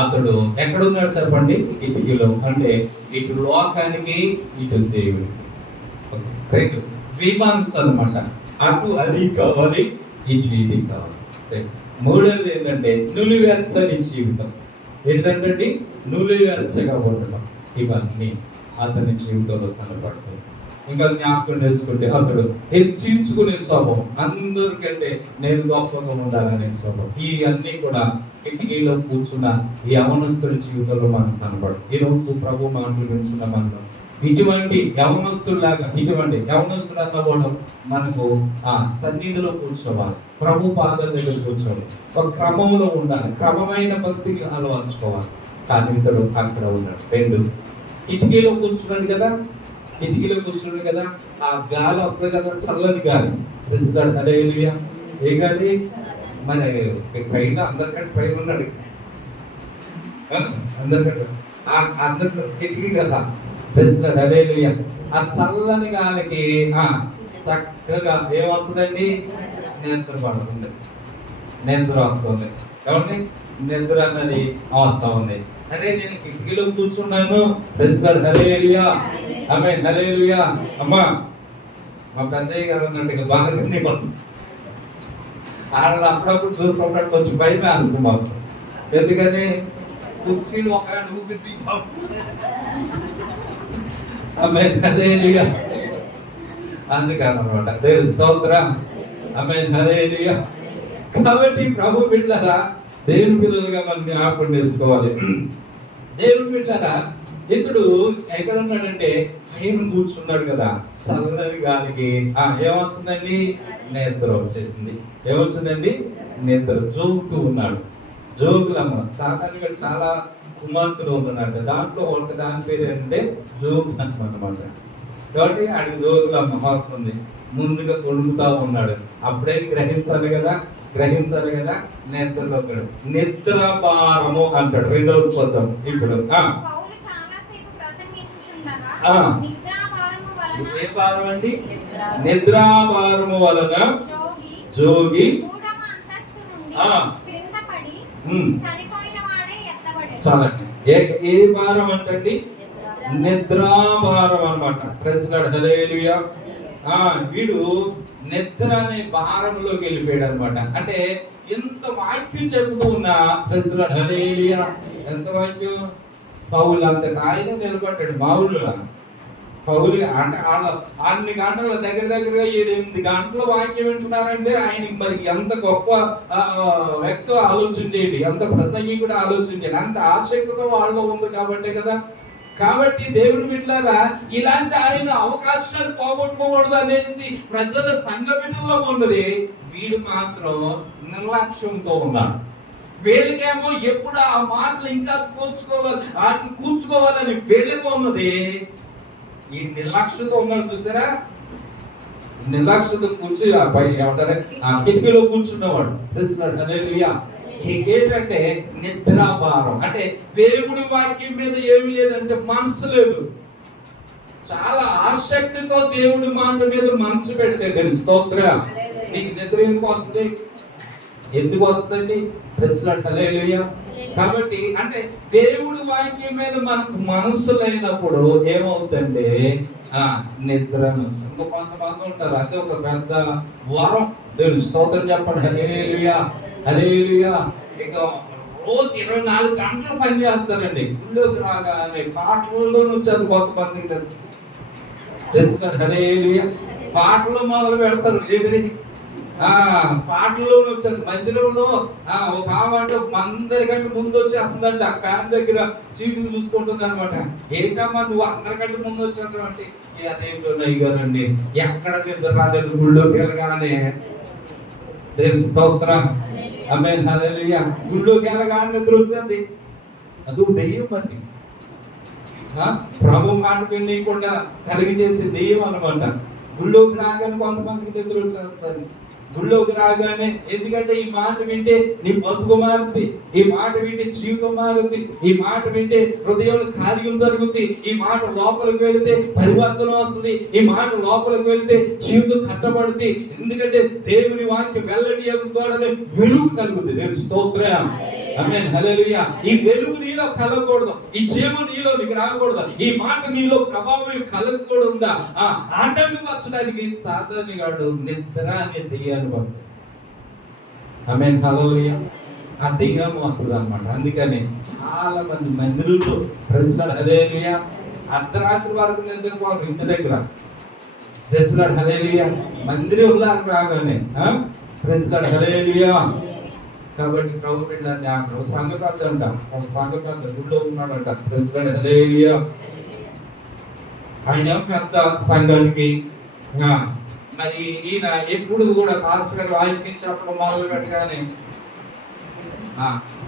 అతడు ఎక్కడున్నాడు చెప్పండి? కిటికీలో. అంటే ఇటు లోకానికి, ఇటు దేవుడికి. రైట్, విమాన్స్ అనమాట. అటు అది కావాలి, ఇటు ఇది కావాలి. మూడోది ఏంటంటే నులివెచ్చని జీవితం. ఏంటంటే నులివెచ్చగా ఉండడం. ఇవన్నీ అతని జీవితంలో కనపడుతుంది. ఇంకా జ్ఞాపకం చేసుకుంటే అతడు హెచ్చించుకునే స్వభావం, అందరికంటే నేను గొప్పగా ఉండాలనే స్వభావం. ఇవన్నీ కూడా కిటికీలో కూర్చున్న ఈ యవనస్తుల జీవితంలో మనకు కనపడదు. ఈరోజు ప్రభు మాటలు వింటున్న మనం ఇటువంటి యవనస్తుల్లాగా, ఇటువంటి యవనస్తులు అన్నవాడు మనకు ఆ సన్నిధిలో కూర్చోవాలి, ప్రభు పాదాల దగ్గర కూర్చోవాలి, ఒక క్రమంలో ఉండాలి, క్రమమైన భక్తిని అలవర్చుకోవాలి. కానీ ఇతడు అక్కడ ఉన్నాడు. రెండు, కిటికీలో కూర్చున్నాడు కదా, కిటికీలో కూర్చున్నాడు కదా, ఆ గాలి వస్తుంది కదా, చల్లని గాలి. ప్రెసిడెంట్ హల్లెలూయా. ఏ గాలి? మరి పైన అందరికంటే పైన ఉన్నాడు, అందరికంటే అందరికంటే కిటికీ కదా. ప్రెసిడెంట్ హల్లెలూయా. ఆ చల్లని గాలికి చక్కగా ఏమొస్తుందండి? నిద్ర పడుతుంది, నిద్ర వస్తుంది. ఏమండి? నిద్ర అన్నది వస్తా ఉంది. అరే నేను కిటికీలో కూర్చున్నాను. ప్రెసిడెంట్ హల్లెలూయా, ఆమేన్, హల్లెలూయా. అమ్మా, మా పెద్దయ్య గారు అన్నట్టుగా బాగా తిని వాళ్ళు అప్పుడప్పుడు చూస్తుంటాడు, కొంచెం భయం వేస్తుంది మాకు. ఎందుకని? కుర్చీలు ఒక ఊపి ఆమేన్, హల్లెలూయా. అందుకనమాట దేవుని స్తోత్రం. ఆమేన్, హల్లెలూయా. కాబట్టి ప్రభు బిడ్డలారా, దేవుని పిల్లలుగా మనం జ్ఞాపకం చేసుకోవాలి. దేవుని బిడ్డలారా, ఇతడు ఎక్కడ ఉన్నాడంటే పైన కూర్చున్నాడు కదా, చల్లని గాలికి ఏమొస్తుందండి? నిద్ర వచ్చేసింది. ఏమొచ్చిందండి? నిద్ర. జోగుతూ ఉన్నాడు. జోగులమ్మ సాధారణంగా చాలా కుమార్తెలు ఉన్నాడు. దాంట్లో ఒక దాని పేరు ఏంటంటే జోగు అనమాట. కాబట్టి ఆడికి జోగులమ్మ ఉంది. ముందుగా కొడుకుతా ఉన్నాడు. అప్పుడే గ్రహించాలి కదా, నిద్రలో నిద్రాపారము అంటాడు. రెండవది చూద్దాం ఇప్పుడు. ఏ భారం అండి? నిద్రాభారము వలన జోగి చాలా. ఏ భారం అంటండి? నిద్రాభారం అన్నమాట. ప్రెసిడెంట్ హల్లెలూయా. వీడు నిద్ర అనే భారంలోకి వెళ్ళిపోయాడు అనమాట. అంటే ఎంత వాక్యం చెబుతూ ఉన్నా ప్రెసిడెంట్ హల్లెలూయా, ఎంత వాక్యం. పౌలు అంత ఆయన నిలబడ్డాడు. పౌలు అంటే వాళ్ళ అన్ని గంటల దగ్గరగా 7-8 గంటల వాక్యం వింటున్నారంటే ఆయనకి మరి ఎంత గొప్ప వ్యక్తి ఆలోచన చేయండి, ఎంత ప్రసంగికుడు ఆలోచన చేయండి. అంత ఆసక్తితో వాళ్ళలో ఉంది కాబట్టి కదా. కాబట్టి దేవుని బిడ్డలారా, ఇలాంటి ఆయన అవకాశాలు పోగొట్టుకోకూడదు అనేసి ప్రజల సంఘ బిడ్డల్లో ఉన్నది. వీడు మాత్రం నిర్లక్ష్యంతో ఉన్నాడు. వీళ్ళకేమో ఎప్పుడు ఆ మాటలు ఇంకా కూర్చుకోవాలని వెళ్ళిపోన్నది. ఈ నిర్లక్ష్యతో ఉన్నాడు చూసారా, నిర్లక్ష్యతో కూర్చి ఏమంటారు ఆ కిటికీలో కూర్చున్నవాడు. తెలుసున్నాడు హల్లెలూయా. ఏంటంటే నిద్రాభారం. అంటే దేవుడి వాక్యం మీద ఏమి లేదంటే మనసు లేదు. చాలా ఆసక్తితో దేవుడి మాట మీద మనసు పెడితే తెలుసు స్తోత్రం. నీకు నిద్ర ఎందుకు వస్తుందండి? ప్రెసిడెంట్ హల్లెలూయా. కాబట్టి అంటే దేవుడి వాక్యం మీద మనకు మనస్సు లేనప్పుడు ఏమవుతుందంటే నిద్ర. ఇంకా కొంతమంది ఉంటారు, అదే ఒక పెద్ద వరం. దేవుని స్తోత్రం చెప్పండి. హల్లెలూయా, హల్లెలూయా. ఇక రోజు 24 గంటలు పని చేస్తారండి. గుళ్ళోకి రాగానే పాటలలో నుంచి కొంతమంది హల్లెలూయా పాటలు మొదలు పెడతారు. ఏంటి పాటల్లో వచ్చేది మందిరంలో ఒక ఆవంటే అందరికంటే ముందు వచ్చేస్తుందంట. ఆ ఫ్యాన్ దగ్గర సీటు చూసుకుంటుంది అనమాట. ఏంటమ్మా నువ్వు అందరికంటే ముందు వచ్చేద్దాం అంటే అదేంటో అయ్యారండి, ఎక్కడ నిద్ర రాదండి గుళ్ళోకి వెళ్ళగానే. దేవుని స్తోత్రం. ఆమేన్, హల్లెలూయా. గుళ్ళోకి వెళ్ళగానే నిద్ర వచ్చేది. అది దెయ్యం. మరి ప్రభు మాట వినకుండా కలిగి చేసే దెయ్యం అనమాట. గుళ్ళోకి రాగానే కొంతమందికి నిద్ర వచ్చేస్తారు. గుళ్ళోకి రాగానే. ఎందుకంటే ఈ మాట వింటే నీ బతుకు మారుద్ది, ఈ మాట వింటే జీవితం మారుద్ది, ఈ మాట వింటే హృదయంలో కార్యం జరుగుద్ది, ఈ మాట లోపలికి వెళితే పరివర్తన వస్తుంది, ఈ మాట లోపలికి వెళితే జీవితం కట్టబడుద్ది. ఎందుకంటే దేవుని వాక్యం వెల్లడి అవుతాడని వెలుగు కలుగుద్ది. దేవుని స్తోత్రం. ఆమేన్, హల్లెలూయా. ఈ వెలుగు నీలో కలగకూడదు, ఈ జీవం నీలోనికి రాకూడదు, ఈ మాట నీలో ప్రభావం కలగకూడదు. ఆటంకపరచడానికి సాధారణగాడు నిద్ర అనే దెయ్యాన్ని పంపాడు. ఆమేన్, హల్లెలూయా. ఆ దెయ్యం అప్పుడు అన్నమాట. అందుకని చాలా మంది మందిరంలో ప్రశ్నలు హల్లెలూయా అర్ధరాత్రి వరకు నిద్రపోవాలి ఇంటి దగ్గర. ప్రశ్నలు హల్లెలూయా మందిరంలో రాగానే ప్రశ్నలు హల్లెలూయా. కాబట్టి ప్రభు బిడ్డలారా, ఒక సంఘ పెద్ద అంట, ఒక సంఘ పెద్ద గుళ్ళో ఉన్నాడంట ప్రెసిడెంట్ హల్లెలూయా. ఆయన పెద్ద సంఘానికి మరి ఈయన ఎప్పుడు కూడా పాస్టర్ గారు వాయికించినప్పుడు మొదలు పెట్టగానే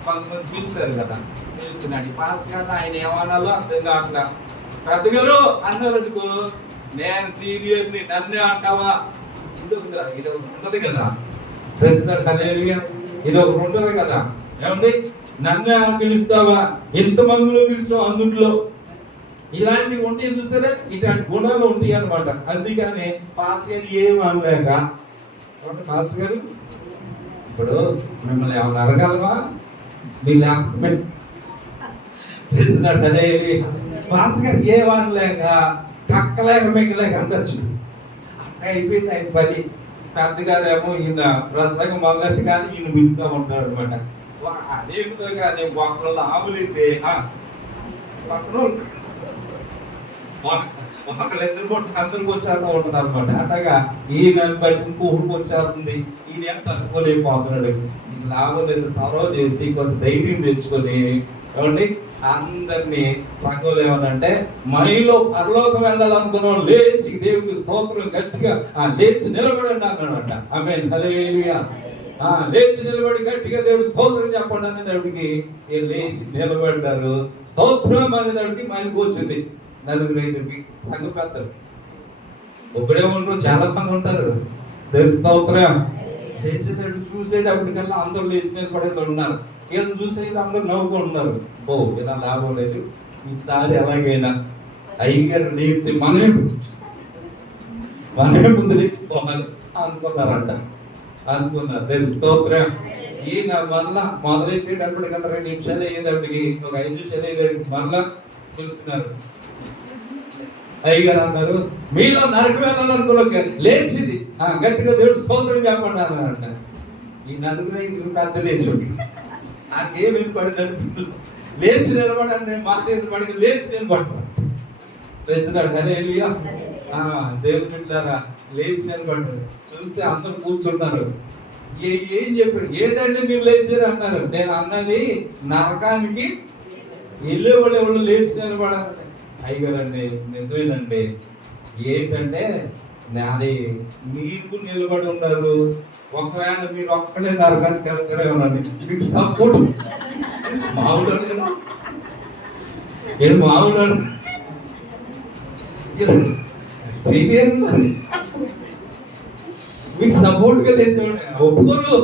కొంతమంది పిలుస్తారు కదా, పిలుతున్నాడు పాస్టర్ గారు. ఆయన ఏమన్నాలో అర్థం కావట్లా. పెద్దగారు అన్నారనుకో, నేను సీనియర్ని నన్నే అంటావా, ఇది ఉన్నది కదా ప్రెసిడెంట్ హల్లెలూయా. ఇది ఒక ఉండదు కదా, ఏమండి నన్ను పిలుస్తావా, ఎంతమందిలో పిలుస్తావు అందుట్లో. ఇలాంటివి ఉంటాయి చూసారా, ఇట్లాంటి గుణాలు ఉంటాయి అనమాట. అందుకని పాస్టర్ గారు ఏమి అనలేక, పాస్టర్ గారు ఇప్పుడు మిమ్మల్ని ఏమైనా అడగలవా, మీ లేకపోతే పాస్టర్ గారు ఏమి అనలేక కక్కలేక మిగలేక అనొచ్చు. అట్లా అయిపోయింది ఆయన పని. పెద్దగారేమో ఈయన ప్రసంగం మొదలెట్టు కానీ ఈయన వింటూ ఉంటాడు అనమాట. అదేమితో కానీ ఒకళ్ళు ఆవులైతే పక్కన ఒకళ్ళిద్దరు కొట్టి అందరికి వచ్చేస్తా ఉంటుంది అనమాట. అట్లాగా ఈయన బట్టి ఇంకొకరికి వచ్చేస్తుంది, ఈయన ఏం తట్టుకోలేకపోతున్నాడు. ఈ లాభం లేదు, సర్వ చేసి కొంచెం ధైర్యం తెచ్చుకొని ఏమండి అందరినీ సంఘంలో ఏమనంటే మైలో పరలోకం వెళ్ళాలనుకున్నాడు లేచి దేవుడికి స్తోత్రం గట్టిగా లేచి నిలబడండి అన్నాడంట. ఆమేన్, హల్లెలూయా. లేచి నిలబడి గట్టిగా దేవుడు స్తోత్రం చెప్పండి అనే దేవుడికి లేచి నిలబడ్డారు. స్తోత్రం అనే దేవుడికి మైలుకు వచ్చింది. నలుగురు ఐదుగురికి సంఘ పెద్దలకి. ఒకడే ఉండరు, చాలా మంది ఉంటారు. దేవుడి స్తోత్రం. లేచేటప్పుడు చూసేటప్పటికల్లా అందరూ లేచి నిలబడే ఉన్నారు. వీళ్ళని చూసే అందరూ నవ్వుకుంటున్నారు. ఓ ఇలా లాభం లేదు, ఈసారి ఎలాగైనా అయ్యగారు లేపితే మనమే ముందు లేచిపోవాలి అనుకున్నారంట. అనుకున్నారు. దేవుడి స్తోత్రం. ఈయన మళ్ళా మొదలెట్టేటప్పటికల్లా 2 నిమిషాలు అయ్యేటప్పటికి, ఒక 5 నిమిషాలు అయ్యేటప్పటికి మళ్ళా పిలుస్తున్నారు. అయ్యగారు అన్నారు, మీలో నరకు వెళ్ళాలనుకున్న లేచింది గట్టిగా దేవుడు స్తోత్రం చెప్పండి అన్నారంట. ఈ నలుగురు 5 పెద్ద లేచి నాకేం వినపడిందంటే లేచి నిలబడి మాట వినపడి లేచి నిలబడ్డాడు. ప్రెసిడెంట్ హల్లెలూయా. దేవుని బిడ్డలారా లేచి నిలబడ్డారు. చూస్తే అందరూ కూర్చున్నారు. ఏం చెప్పాడు, ఏంటంటే మీరు లేచారు అన్నారు. నేను అన్నది నరకానికి వెళ్ళే వాళ్ళు ఎవరు లేచి నిలబడాలంటే. అయ్యగారండి నిజమేనండి, ఏంటంటే అది మీకు నిలబడి ఉన్నారు, ఒకవేళ మీరు ఒక్కడే నరకానికి వెళ్తారేమోనండి, మీకు సపోర్ట్ మావుడు సీనియర్ మీకు సపోర్ట్ గా లేచేవాడు. ఒప్పుకోరు,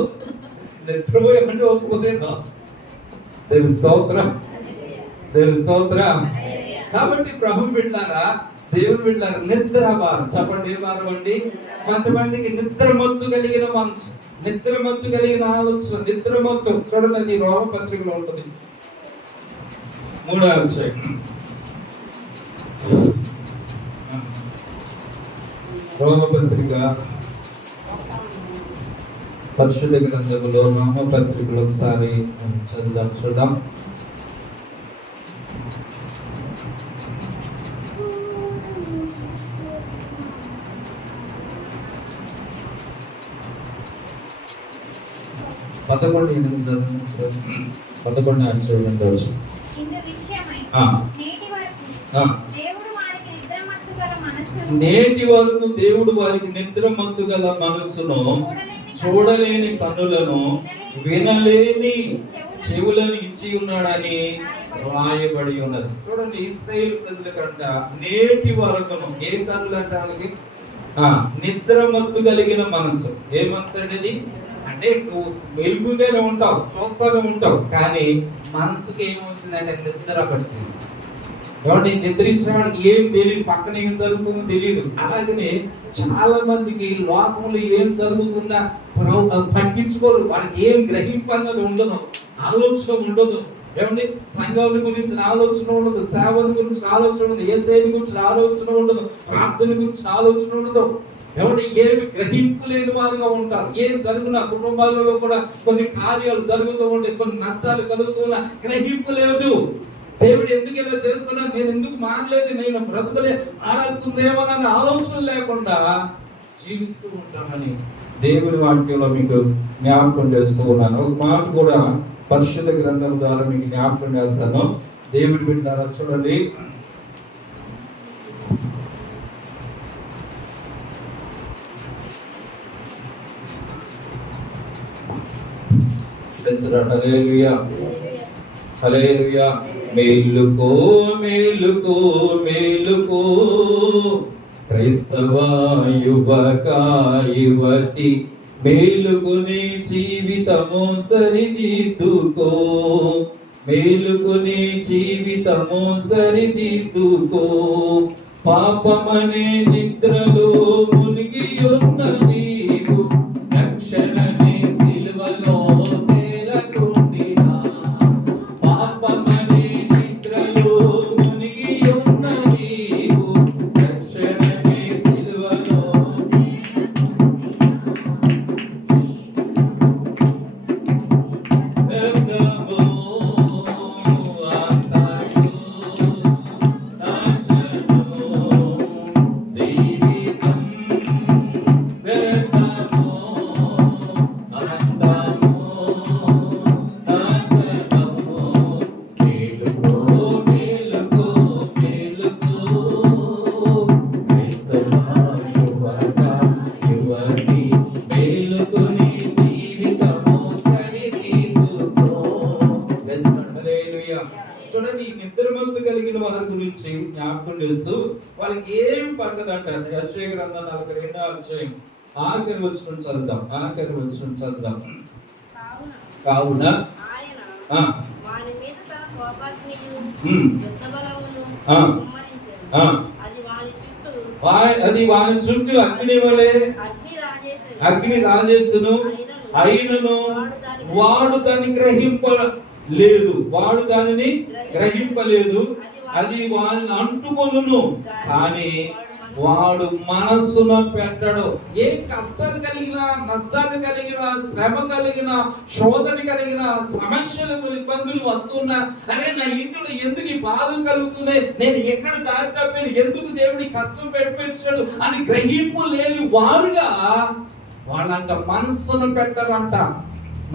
నిద్రపోయామంటే ఒప్పుకోలేదు. దేవుని స్తోత్రం, దేవుని స్తోత్రం. కాబట్టి ప్రభు బిడ్డలారా, దేవుని బిడ్డలారా, నిద్ర భారం. చెప్పండి, ఏ భారం అండి? కొంతమందికి నిద్రమత్తు కలిగిన మనసు, నిద్రమత్తు కలిగిన ఆలోచన, నిద్రమత్తు. చూడండి, అది రోమపత్రికలో ఉంటుంది, 3వ అధ్యాయం. రోమపత్రిక పరిశుద్ధ గ్రంథంలో రోమపత్రికలో ఒకసారి చదువుదాం, చూద్దాం. పదకొండు నేటి వరకు దేవుడు వారికి నిద్రమత్తు గల మనస్సును, చూడలేని కన్నులను, వినలేని చెవులను ఇచ్చి ఉన్నాడని రాయబడి ఉన్నది. చూడండి, ఇశ్రాయేలు ప్రజల కంట నేటి వరకును, ఏ కన్నులు అంటే వాళ్ళకి నిద్రమత్తు కలిగిన మనసు. ఏ మనసు అండి ఇది? అంటే నువ్వు వెలుగుగానే ఉంటావు, చూస్తానే ఉంటావు, కానీ మనసుకి ఏమొచ్చిందంటే నిద్ర పడుతుంది. కాబట్టి నిద్రించిన వాడికి ఏం తెలియదు, పక్కన ఏం జరుగుతుందో తెలియదు. అలాగనే చాలా మందికి లోకంలో ఏం జరుగుతున్నా పట్టించుకోరు, వాళ్ళకి ఏం గ్రహింపు అన్నది ఉండదు, ఆలోచన ఉండదు. ఏమండి, సంఘాల గురించి ఆలోచన ఉండదు, సేవల గురించి ఆలోచన ఉండదు, యేసయ్య గురించి ఆలోచన ఉండదు, ప్రార్థన గురించి ఆలోచన ఉండదు. ఏమంటే ఏమి గ్రహింపు లేని వారుగా ఉంటారు. ఏం జరుగునా కుటుంబాలలో కూడా కొన్ని కార్యాలు జరుగుతూ ఉంటే, కొన్ని నష్టాలు కలుగుతున్నా గ్రహింపు లేదు. దేవుడు ఎందుకు ఇలా చేస్తున్నా, నేను ఎందుకు మారలేదు, నేను బ్రతుకులే మారాల్సిందేమోనని ఆలోచన లేకుండా జీవిస్తూ ఉంటానని దేవుని వాక్యంలో మీకు జ్ఞాపకం చేస్తూ ఉన్నాను. ఒక మాట కూడా పరిశుద్ధ గ్రంథం ద్వారా మీకు జ్ఞాపకం చేస్తాను. దేవుడి బిడ్డలారా చూడండి, హల్లెలూయా హల్లెలూయా. మేలుకో మేలుకో మేలుకో క్రైస్తవ యువక యువతి, మేలుకుని జీవితము సరిదిద్దుకో, మేలుకుని జీవితము సరిదిద్దుకో. పాపమనే నిద్రలో మునిగి ఉన్న నీవు రక్షణనే సిలువలో తేలకుండినా. పాపమనే నిద్రలో మునిగి ఉన్న నీవు రక్షణనే సిలువలో. చూడండి, ఈ నిద్రమత్తు కలిగిన వారి గురించి జ్ఞాపకం చేస్తూ వాళ్ళకి ఏం పట్టదంట. యెషయా గ్రంథం 42వ అధ్యాయం ఆఖరి వచనం చదువుదాం. ఆఖరి వచనం చదువుదాం. కావున అది వాని చుట్టూ అగ్ని వలె అగ్ని రాజేసును, అయినను వాడు దాన్ని గ్రహింపలేదు, వాడు దానిని గ్రహింపలేదు. అది వాడిని అంటుకొనును, కానీ వాడు మనస్సున పెట్టడు. ఏ కష్టాలు కలిగిన, నష్టాలు కలిగిన, శ్రమ కలిగిన, శోధన కలిగిన, సమస్యలు ఇబ్బందులు వస్తున్నా, అరే నా ఇంట్లో ఎందుకు ఈ బాధలు కలుగుతున్నాయి, నేను ఎక్కడ దారి తప్పాను, ఎందుకు దేవుడి కష్టం పెట్టించాడు అని గ్రహింపు లేని వారుగా వాళ్ళంట మనస్సును పెట్టరంట.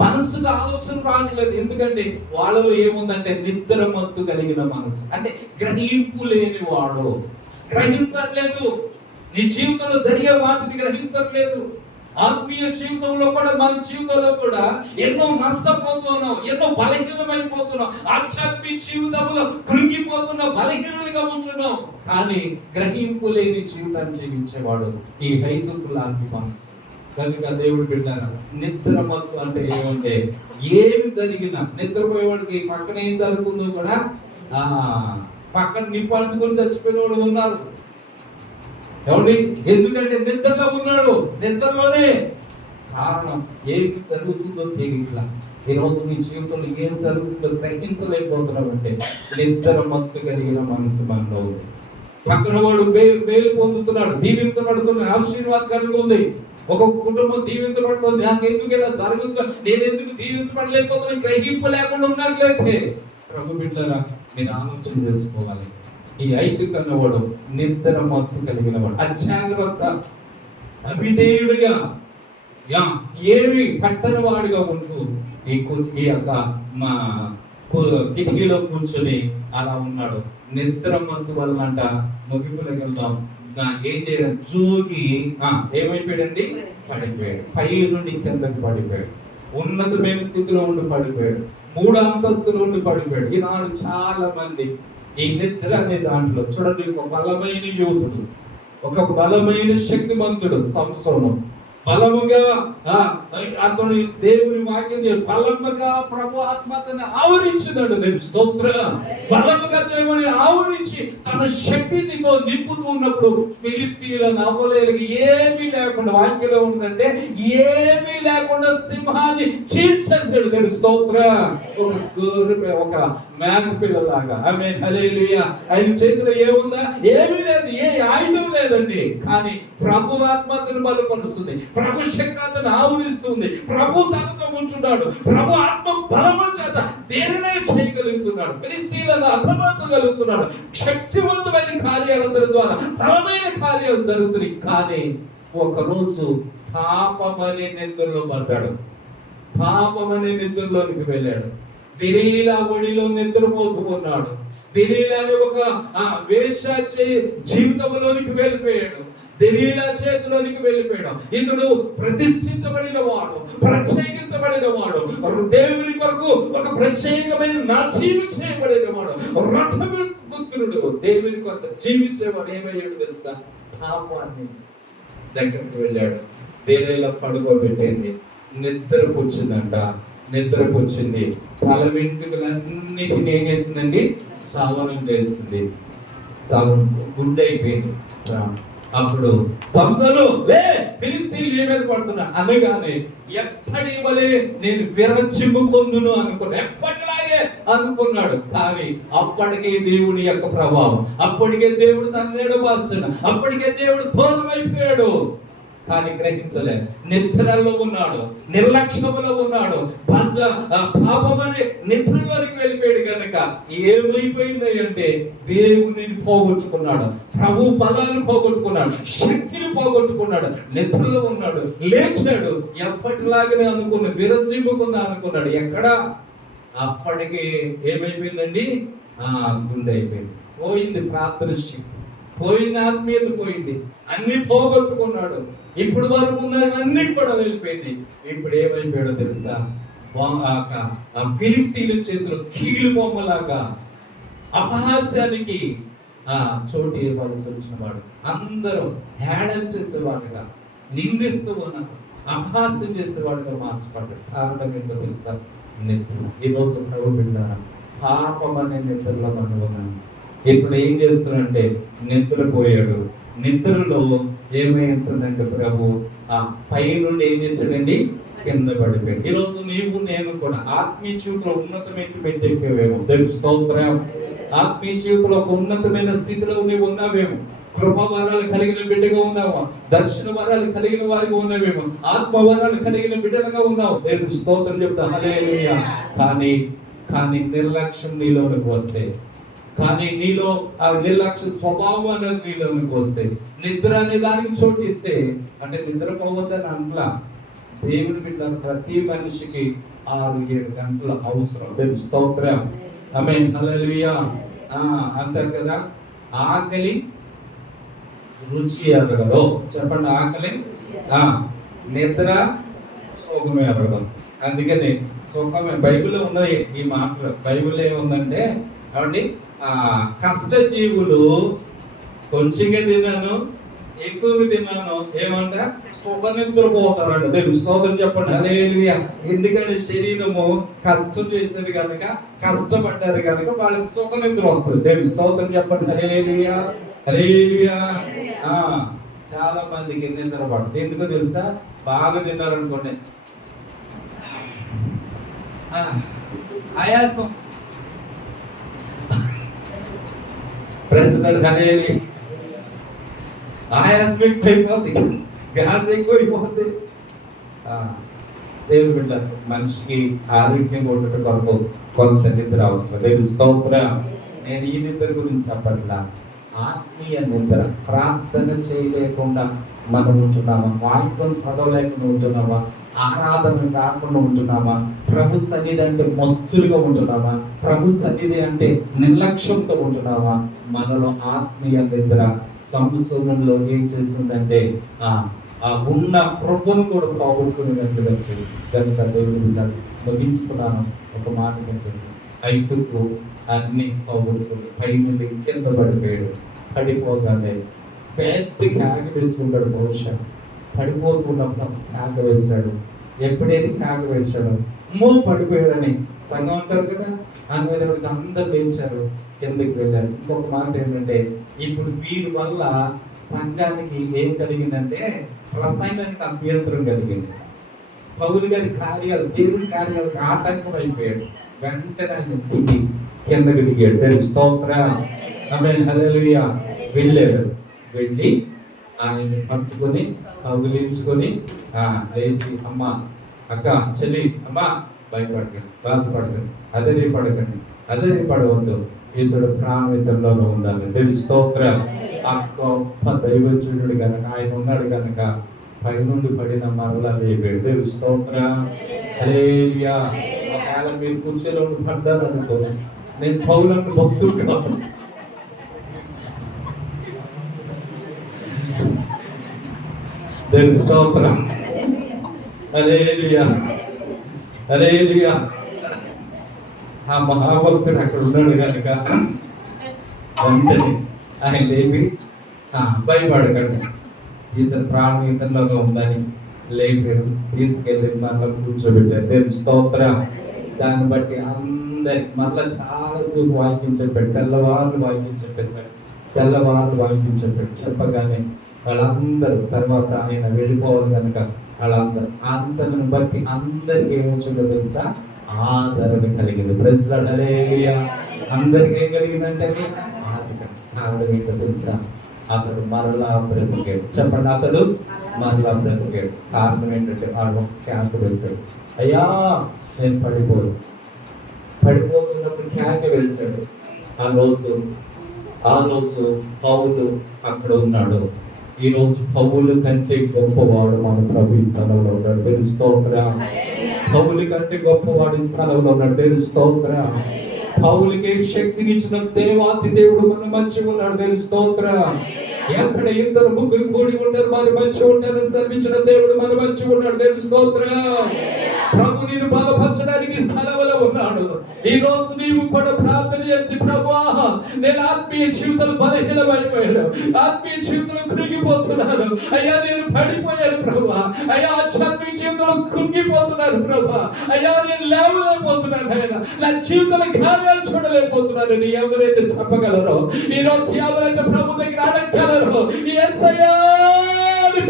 మనస్సుకు ఆలోచన రావట్లేదు. ఎందుకంటే వాళ్ళలో ఏముందంటే నిద్రమత్తు కలిగిన మనసు. అంటే గ్రహింపు లేని వాడు, గ్రహించట్లేదు, నీ జీవితంలో జరిగే వాటిని గ్రహించట్లేదు. ఆత్మీయ జీవితంలో కూడా, మన జీవితంలో కూడా ఎన్నో నష్టపోతున్నాం, ఎన్నో బలహీనమైపోతున్నాం, ఆధ్యాత్మిక జీవితంలో కృంగిపోతున్నాం, బలహీనంగా ఉంటున్నాం. కానీ గ్రహింపు లేని జీవితాన్ని జీవించేవాడు ఈ హైతుకు లాంటి మనసు. కనుక దేవుడు బిడ్డారా, నిద్రమత్తు అంటే ఏమంటే ఏమి జరిగినా, నిద్రపోయేవాడికి పక్కన ఏం జరుగుతుందో కూడా పక్కన నిప్పు అంటుకొని చచ్చిపోయిన వాడు ఉన్నారు. ఏమండి, ఎందుకంటే నిద్రలో ఉన్నాడు. నిద్రలోనే కారణం ఏమి జరుగుతుందో తెలియట్లా. ఈ రోజు మీ జీవితంలో ఏం జరుగుతుందో గ్రహించలేకపోతున్నాం. అంటే నిద్రమత్తు కలిగిన మనసు మనలో ఉంది. పక్కన వాడు మేలు పొందుతున్నాడు, దీవించబడుతున్నాడు, ఆశీర్వాదకరంగా ఉంది. ఒక్కొక్క కుటుంబం దీవించబడుతుంది, నాకు ఎందుకు ఇలా జరుగుతుందో, నేను ఎందుకు దీవించబడలేకపోతున్నా గ్రహింపు లేకుండా ఉన్నట్లయితే ప్రభు బిడ్డలారా మీరు ఆలోచన చేసుకోవాలి. ఈ ఐదుకు అన్నవాడు నిద్రమత్తు కలిగిన వాడు, అజాగ్రత్త, అవిధేయుడిగా, ఏమి పట్టని వాడుగా ఉంటూ ఈ యొక్క మా కిటికీలో కూర్చొని అలా ఉన్నాడు. నిద్రమత్తు వల్ల అంట ముగింపులకు వెళ్దాం. ఏం చేయడం, జోగి ఏమైపోయాడండి, పడిపోయాడు. పై నుండి కిందకి పడిపోయాడు. ఉన్నతమైన స్థితిలో ఉండి పడిపోయాడు. 3 అంతస్తులు ఉండి పడిపోయాడు. ఈనాడు చాలా మంది ఈ నిద్ర అనే దాంట్లో చూడండి, ఒక బలమైన యోధుడు, ఒక బలమైన శక్తిమంతుడు సంసోను. బలముగా అతను దేవుని వాక్యం బలముగా ప్రభు ఆత్మ అతన్ని ఆవరించినాడు. నేను స్తోత్రం. బలముగా దేవుని ఆవరించి తన శక్తినితో నింపుతూ ఉన్నప్పుడు ఫిలిస్తీయుల నవ్వలేకి ఏమీ లేకుండా, వాక్యంలో ఉందంటే ఏమీ లేకుండా సింహాన్ని చీల్చేసాడు. నేను స్తోత్రం. ఒక గొర్రె, ఒక మేక పిల్లలాగా. ఆమేన్, హల్లెలూయా. ఆయన చేతిలో ఏముందా? ఏమీ లేదు, ఏ ఆయుధం లేదండి. కానీ ప్రభు ఆత్మ అతను బలపరుస్తుంది, ప్రభు శక్తి అతను ఆవరిస్తుంది, ప్రభు తనతో ఉంటున్నాడు. ప్రభు ఆత్మ బలము చేత దేనినే చేయగలుగుతున్నాడు, ఫిలిస్తీయులను హతమార్చగలుగుతున్నాడు. శక్తివంతమైన కార్యాలందరి ద్వారా బలమైన కార్యాలు జరుగుతున్నాయి. కానీ ఒకరోజు పాపమనే నిద్రలో పడ్డాడు. పాపమనే నిద్రలోనికి వెళ్ళాడు. దిలీలా ఒడిలో నిద్రపోతూ ఉన్నాడు. దిలీలాని ఒక వేశ్య జీవితంలోనికి వెళ్ళిపోయాడు. దెలీలా చేతిలోనికి వెళ్ళిపోయాడు. ఇతడు ప్రతిష్ఠించబడిన వాడు, ప్రత్యేకించబడిన వాడు, దేవుని కొరకు ఒక ప్రత్యేకమైన నాశీలు చేయబడిన వాడు, రథపుత్రుడు, దేవుని కొరకు జీవించేవాడు. ఏమయ్యాడు తెలుసా? పాపాన్ని దగ్గరికి వెళ్ళాడు. దెలీలా పడుకోబెట్టింది, నిద్రపుచ్చిందంట. నిద్రపుచ్చింది, తల వెంట్రుకలన్నిటిని ఏం చేసిందండి? సావనం చేసింది. గుండె అయిపోయింది. అప్పుడు సంసోను, లే, ఫిలిస్తీయులు నీ మీద పడుతున్నా అనగానే ఎప్పటి వలె నేను విరచిమ్ము పొందును అనుకున్నాడు. ఎప్పటిలాగే అనుకున్నాడు. కానీ అప్పటికే దేవుని యొక్క ప్రభావం, అప్పటికే దేవుడు తన ఎడబాస్తున్నాడు, అప్పటికే దేవుడు దూరం అయిపోయాడు. కానీ గ్రహించలేదు. నిద్రలో ఉన్నాడు, నిర్లక్ష్యములో ఉన్నాడు, పాపమని నిద్రలోనికి వెళ్ళిపోయాడు. కనుక ఏమైపోయింది అంటే దేవునిని పోగొట్టుకున్నాడు, ప్రభు పదాలు పోగొట్టుకున్నాడు, శక్తిని పోగొట్టుకున్నాడు. నిద్రలో ఉన్నాడు, లేచాడు, ఎప్పటిలాగానే అనుకున్న విరజిమ్ముకుందా అనుకున్నాడు. ఎక్కడ? అప్పటికి ఏమైపోయిందండి? గుండె అయిపోయింది, పోయింది ప్రార్థన శక్తి, పోయింది ఆత్మీయత, పోయింది, అన్ని పోగొట్టుకున్నాడు. ఇప్పుడు వరకు ఉన్నవన్నీ కూడా వెళ్ళిపోయింది. ఇప్పుడు ఏమైపోయాడో తెలుసా? ఫిలిస్తీయుల చేతిలో కీలు బొమ్మలాగా అపహాస్యానికి చోటు ఇవ్వాల్సి వచ్చిన వాడు. అందరూ హేళన చేసేవాడుగా, నిందిస్తూ ఉన్నారు, అపహాస్యం చేసేవాడుగా మార్చబడ్డాడు. కారణం ఏంటో తెలుసా? నిద్ర. ఈరోజు ప్రభు బిడ్డారా, పాపం అనే నిద్రలో మనం ఉన్నాము. ఇప్పుడు ఏం చేస్తున్నాడంటే నిద్రపోయాడు. నిద్రలో ఏమైంటుందంటే ప్రభు పై నుండి ఏం చేశాడండి? కింద పడిపోయాడు. ఈరోజు నీవు నేను కూడా ఆత్మీయ జీవితంలో ఉన్నతమైన మెట్టెక్కేవేమో. స్తోత్రం. ఆత్మీయ జీవితంలో ఒక ఉన్నతమైన స్థితిలో నీవు ఉన్నావేమో. కృపవరాలు కలిగిన బిడ్డగా ఉన్నావా? దర్శన వరాలు కలిగిన వారిగా ఉన్నావేమో. ఆత్మ వరాలు కలిగిన బిడ్డలుగా ఉన్నావు. నేను స్తోత్రం చెప్తా, హల్లెలూయా. కానీ నిర్లక్ష్యం నీలోనికి వస్తే, కానీ నీలో ఆ నిర్లక్ష్య స్వభావం అనేది నీలోనికి వస్తే, నిద్ర అనే దానికి చోటిస్తే, అంటే నిద్రపోవద్దని అంట్లా. దేవుని బిడ్డ ప్రతి మనిషికి 6-7 గంటల అవసరం. స్తోత్రం. ఆమేన్, హల్లెలూయా. అంటారు కదా, ఆకలి రుచి ఎరగదు. చెప్పండి, ఆకలి నిద్ర సుఖమే ఎరగదు. అందుకని సుఖమే, బైబిల్లో ఉన్నది ఈ మాటలు. బైబిల్లో ఏముందంటే కాబట్టి కష్టజీవులు కొంచెంగా తిన్నాను, ఎక్కువగా తిన్నాను, ఏమంట సుఖ నిద్రపోతారంట. దేవుని స్తోత్రం చెప్పండి, హల్లెలూయా. ఎందుకంటే శరీరము కష్టం చేసేది కనుక, కష్టపడ్డారు కనుక వాళ్ళకి సుఖ నిద్ర వస్తుంది. దేవుని స్తోత్రం చెప్పండి, హల్లెలూయా, హల్లెలూయా. చాలా మందికి నిద్ర పడుతుంది. ఎందుకో తెలుసా? బాగా తిన్నారనుకోండి, ఆయాసం, ప్రెసిడెంట్ అనేది ఆయాసం ఎక్కువైపోతుంది, గ్యాస్ ఎక్కువైపోతుంది. దేవుని బిడ్డ మనిషికి ఆరోగ్యం ఉండటం కొరకు కొంత నిద్ర అవసరం. దేవుని స్తోత్రం. నేను ఈ నిద్ర గురించి చెప్పట్లా, ఆత్మీయ నిద్ర. ప్రార్థన చేయలేకుండా మనం ఉంటున్నామా? వాక్యం చదవలేకుండా ఉంటున్నామా? ఆరాధన కాకుండా ఉంటున్నామా? ప్రభు సన్నిధి అంటే మత్తులుగా ఉంటున్నామా? ప్రభు సన్నిధి అంటే నిర్లక్ష్యంతో ఉంటున్నామా? మనలో ఆత్మీయ నిద్ర సంసోనులో ఏం చేసిందంటే ఉన్న కృపను కూడా పోగొట్టుకునేటట్టుగా చేసింది. కనుక దేవుడు ముగించుకున్నాను ఒక మాట ఏంటంటే, ఐదుకు అన్ని పోగొట్టుకుని పై నుండి కింద పడిపోయాడు. పడిపోగానే పెద్ద కేక వేసుకుంటాడు. బహుశా పడిపోతున్నప్పుడు కేక వేశాడు. ఎప్పుడైతే కేక వేశాడు, పడిపోయాడని సంఘం అంటారు కదా, అందువల్ల అందరు లేచారు, కిందకి వెళ్ళారు. ఇంకొక మాట ఏంటంటే, ఇప్పుడు వీరి వల్ల సంఘానికి ఏం కలిగిందంటే ప్రసంగానికి అభ్యంతరం కలిగింది. పౌలు గారి కార్యాలు, దేవుడి కార్యాలకు ఆటంకం అయిపోయాడు. వెంటనే ఆయన దిగి కిందకి దిగాడు. స్తోత్రం, ఆమేన్, హల్లెలూయా. వెళ్ళాడు. వెళ్ళి ఆయన్ని పట్టుకొని కౌగిలించుకొని లేచి, అమ్మ, అక్క, చెల్లి, అమ్మ, భయపడకండి, బాధపడకండి, అదే పడవద్దు, ఇతడు ప్రాణం ఇతరులోనే ఉండాలి. తెలుసు. స్తోత్రం. ఆ గొప్ప దైవజనుడు కనుక ఆయన ఉన్నాడు కనుక పైనుండి పడిన మరలా లేపాడు. తెలుసు. స్తోత్రం, హల్లెలూయా. ఒకవేళ మీరు కుర్చీలో ఉండి పడ్డారు అనుకో, నేను పౌలను భక్తుడు కాదు. తెలుసు. స్తోత్రం, హల్లెలూయా, హల్లెలూయా. ఆ మహాభక్తుడు అక్కడ ఉన్నాడు కనుక వెంటనే ఆయన లేపి, భయపడకండి, ఇతని ప్రాణం ఇతనిలోగా ఉందని లేపాడు. తీసుకెళ్ళి మరలా కూర్చోబెట్టాడు. తెలుసు. స్తోత్రం. దాన్ని బట్టి అందరికి మరలా చాలాసేపు వాక్యం చెప్పాడు. తెల్లవారు వాక్యం చెప్పేశాడు. చెప్పగానే వాళ్ళందరూ, తర్వాత ఆయన వెళ్ళిపోవాలి కనుక వాళ్ళందరూ, అంతను బట్టి అందరికి ఏమొచ్చిందో తెలుసా, ఆదరణ కలిగింది. ప్రైజ్ లార్డ్, హల్లెలూయా. అందరికి ఏం కలిగిందంటే కారణం ఏంటో తెలుసా, అతడు మరలా బ్రతికాడు. చెప్పండి, అతడు మరలా బ్రతికాడు. కారణం ఏంటంటే వాడు ఒక కేక వేశాడు. అయ్యా, నేను పడిపోతున్నప్పుడు కేక వేశాడు. ఆ రోజు పౌలు అక్కడ ఉన్నాడు. ఈ రోజు పౌలు కంటే గొప్పవాడు మన ప్రభు ఈ స్థలంలో ఉన్నాడు. తెలుసు. స్తోత్రం. పౌలు కంటే గొప్పవాడు ఈ స్థలంలో ఉన్నాడు. తెలుసు. స్తోత్రం. పౌలుకి శక్తినిచ్చిన దేవాతి దేవుడు మన మధ్య ఉన్నాడు. తెలుసు. స్తోత్రం. ఎక్కడ ఇద్దరు ముగ్గురు కూడి ఉంటారు, వారి మధ్య ఉంటారని శ్రమించిన దేవుడు మన మధ్య ఉన్నాడు. తెలుసు. స్తోత్రం. ప్రభు నిన్ను బలపరచడానికి స్థలంలో ఉన్నాడు. ఈ రోజు నీవు కూడా ప్రార్థన చేసి, ప్రభువా, నేను ఆత్మీయ జీవితంలో బలహీనమైపోయాను, ఆత్మీయ జీవితంలో కృంగిపోతున్నాను అయ్యా, నేను పడిపోయాను ప్రభువా, అయ్యా, ఆధ్యాత్మిక జీవితంలో కృంగిపోతున్నాను ప్రభువా, అయ్యా, నేను లేవలేకపోతున్నాను, ఆయన నా జీవితంలో కార్యాలు చూడలేకపోతున్నాను. ఎవరైతే చెప్పగలరో, ఈ రోజు ఎవరైతే ప్రభు దగ్గర అడగగలరో, యేసయ్యా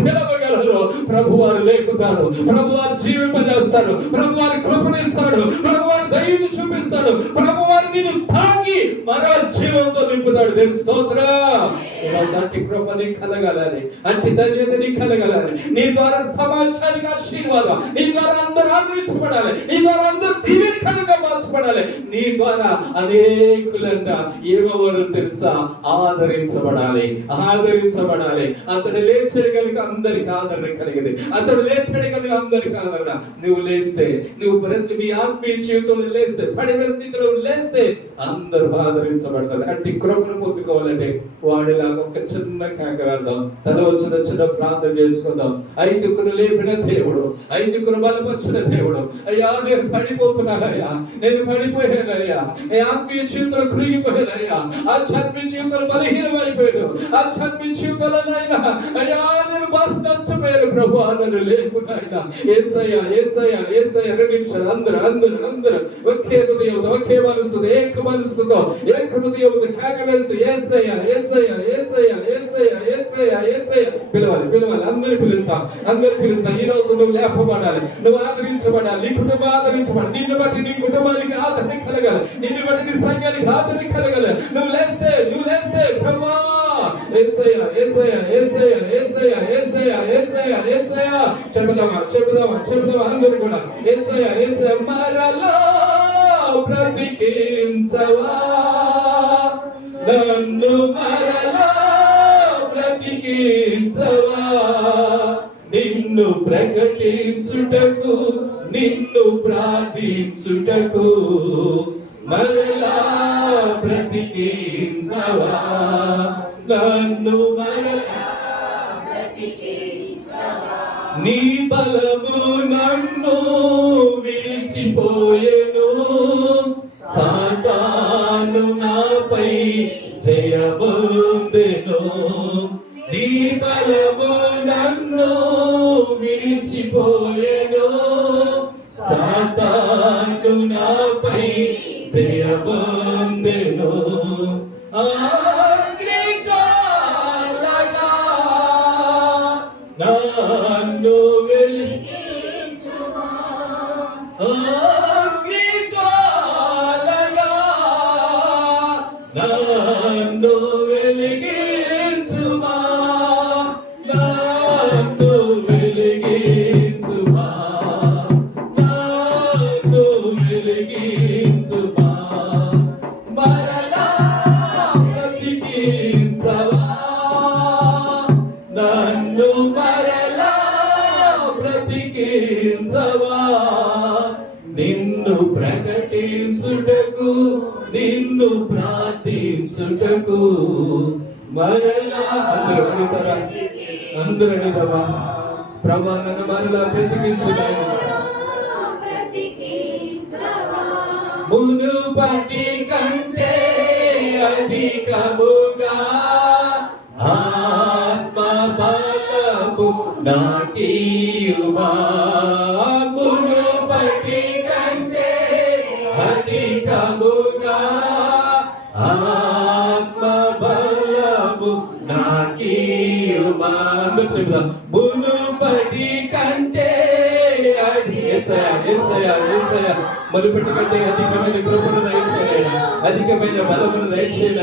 పిలవగలరు, ప్రభువారు లేపుతాడు, ప్రభువారు జీవింపజేస్తాడు, ప్రభువారి కృపనిస్తాడు, ప్రభువారి దయని చూపిస్తాడు, ప్రభువారు నిన్ను తాకి మరో జీవంతో నింపుతాడు. తెలుసు. స్తోత్రం. ఈరోజు అట్టి కృప నీకు కలగాలని, అట్టి ధన్యత నీకు కలగాలని, నీ ద్వారా సమాజానికి ఆశీర్వాదం, నీ ద్వారా అందరూ ఆదరించబడాలి, నీ ద్వారా అందరూ దీవెనకరంగా మార్చబడాలి, నీ ద్వారా అనేకులంట ఏమవరు తెలుసా, ఆదరించబడాలి. అతడు లేచాడు కనుక అందరికి ఆదరణ కలిగింది. అతడు లేచాడు కనుక అందరికి ఆదరణ. నువ్వు లేస్తే, నువ్వు మీ ఆత్మీయ జీవితంలో లేస్తే, పడిన స్థితిలో లేస్తే అందరూ ఆదరించబడతారు. అట్టి కృపను పొందుకోవాలంటే వాడిలాగా ఒక చిన్న కేక వేద్దాం, తల వచ్చిన చిన్న ప్రార్థన చేసుకుందాం. 5 లేపిన దేవుడు, 5 బలపరిచిన దేవుడు. అయ్యా, నేను పడిపోతున్నానయ్యా, నేను పడిపోయానయ్యా, నీ ఆత్మీయ జీవితంలో కృంగిపోయానయ్యా, ఆధ్యాత్మిక జీవితంలో బలహీనమైపోయాను, ఆధ్యాత్మిక జీవితంలో నాయన అయ్యా నేను బాస్ నష్టపోయాను ప్రభు, నన్ను లేపు నాయన. యేసయ్యా, యేసయ్యా, యేసయ్యా. నిమిషాలు అందరూ ఒకే హృదయంతో, ఒకే మనసుతో, ఏక మనసుతో, ఏక హృదయంతో కేక వేస్తూ యేసయ్యా, యేసయ్యా, యేసయ్యా, యేసయ్యా, యేసయ్యా, యేసయ్యా. పిలవాలి. అందరూ పిలుస్తా. ఈ రోజు నువ్వు లేపబడాలి, నువ్వు ఆదరించబడాలి, నీ కుటుంబం ఆదరించబడాలి. నిన్ను బట్టి నీ కుటుంబానికి ఆదరణ కలగాలి, నిన్ను బట్టి నీ సంఘానికి ఆదరణ కలగాలి. నువ్వు లేస్తే ప్రభువా, యేసయ్యా, యేసయ్యా, యేసయ్యా, యేసయ్యా, యేసయ్యా, యేసయ్యా, యేసయ్యా. చెబుదామా అందరూ కూడా. యేసయ్యా, యేసయ్యా. మరలా బ్రతికించవా నన్ను, మరలా బ్రతికించవా, నిన్ను ప్రకటించుటకు, నిన్ను ప్రార్థించుటకు, మరలా బ్రతికించవా నన్ను, మరలా నీ బలము నన్ను విడిచిపోయెను, సాతాను నాపై జయమొందెను, నీ జయబందెను అగ్ని జ్వాలగా నన్ను వెలిగించుమా అగ్ని జ్వాలగా నన్ను వెలిగించుమా నన్ను వెలిగించుమా నన్ను వెలిగించుమా మరలా బ్రతికించవా నన్ను మరలా బ్రతికించవా నిన్ను ప్రకటించుటకు నిన్ను ప్రార్థించుటకు మరలా అందరూ అడుగుతారా అందరూ అడుగుదామా ప్రభా నన్ను మరలా బ్రతికించుదాన్ని మునుపటి కంటే అధికముగా ఆత్మ బలము నాకీయుమా మునుపటి కంటే అధికముగా ఆత్మ బలము నాకీయుమా అందరూ చెబుదాం మునుపటి కంటే మునుపటి కంటే అధికమైన కృపను దయచేయన అధికమైన బలమును దయచేయన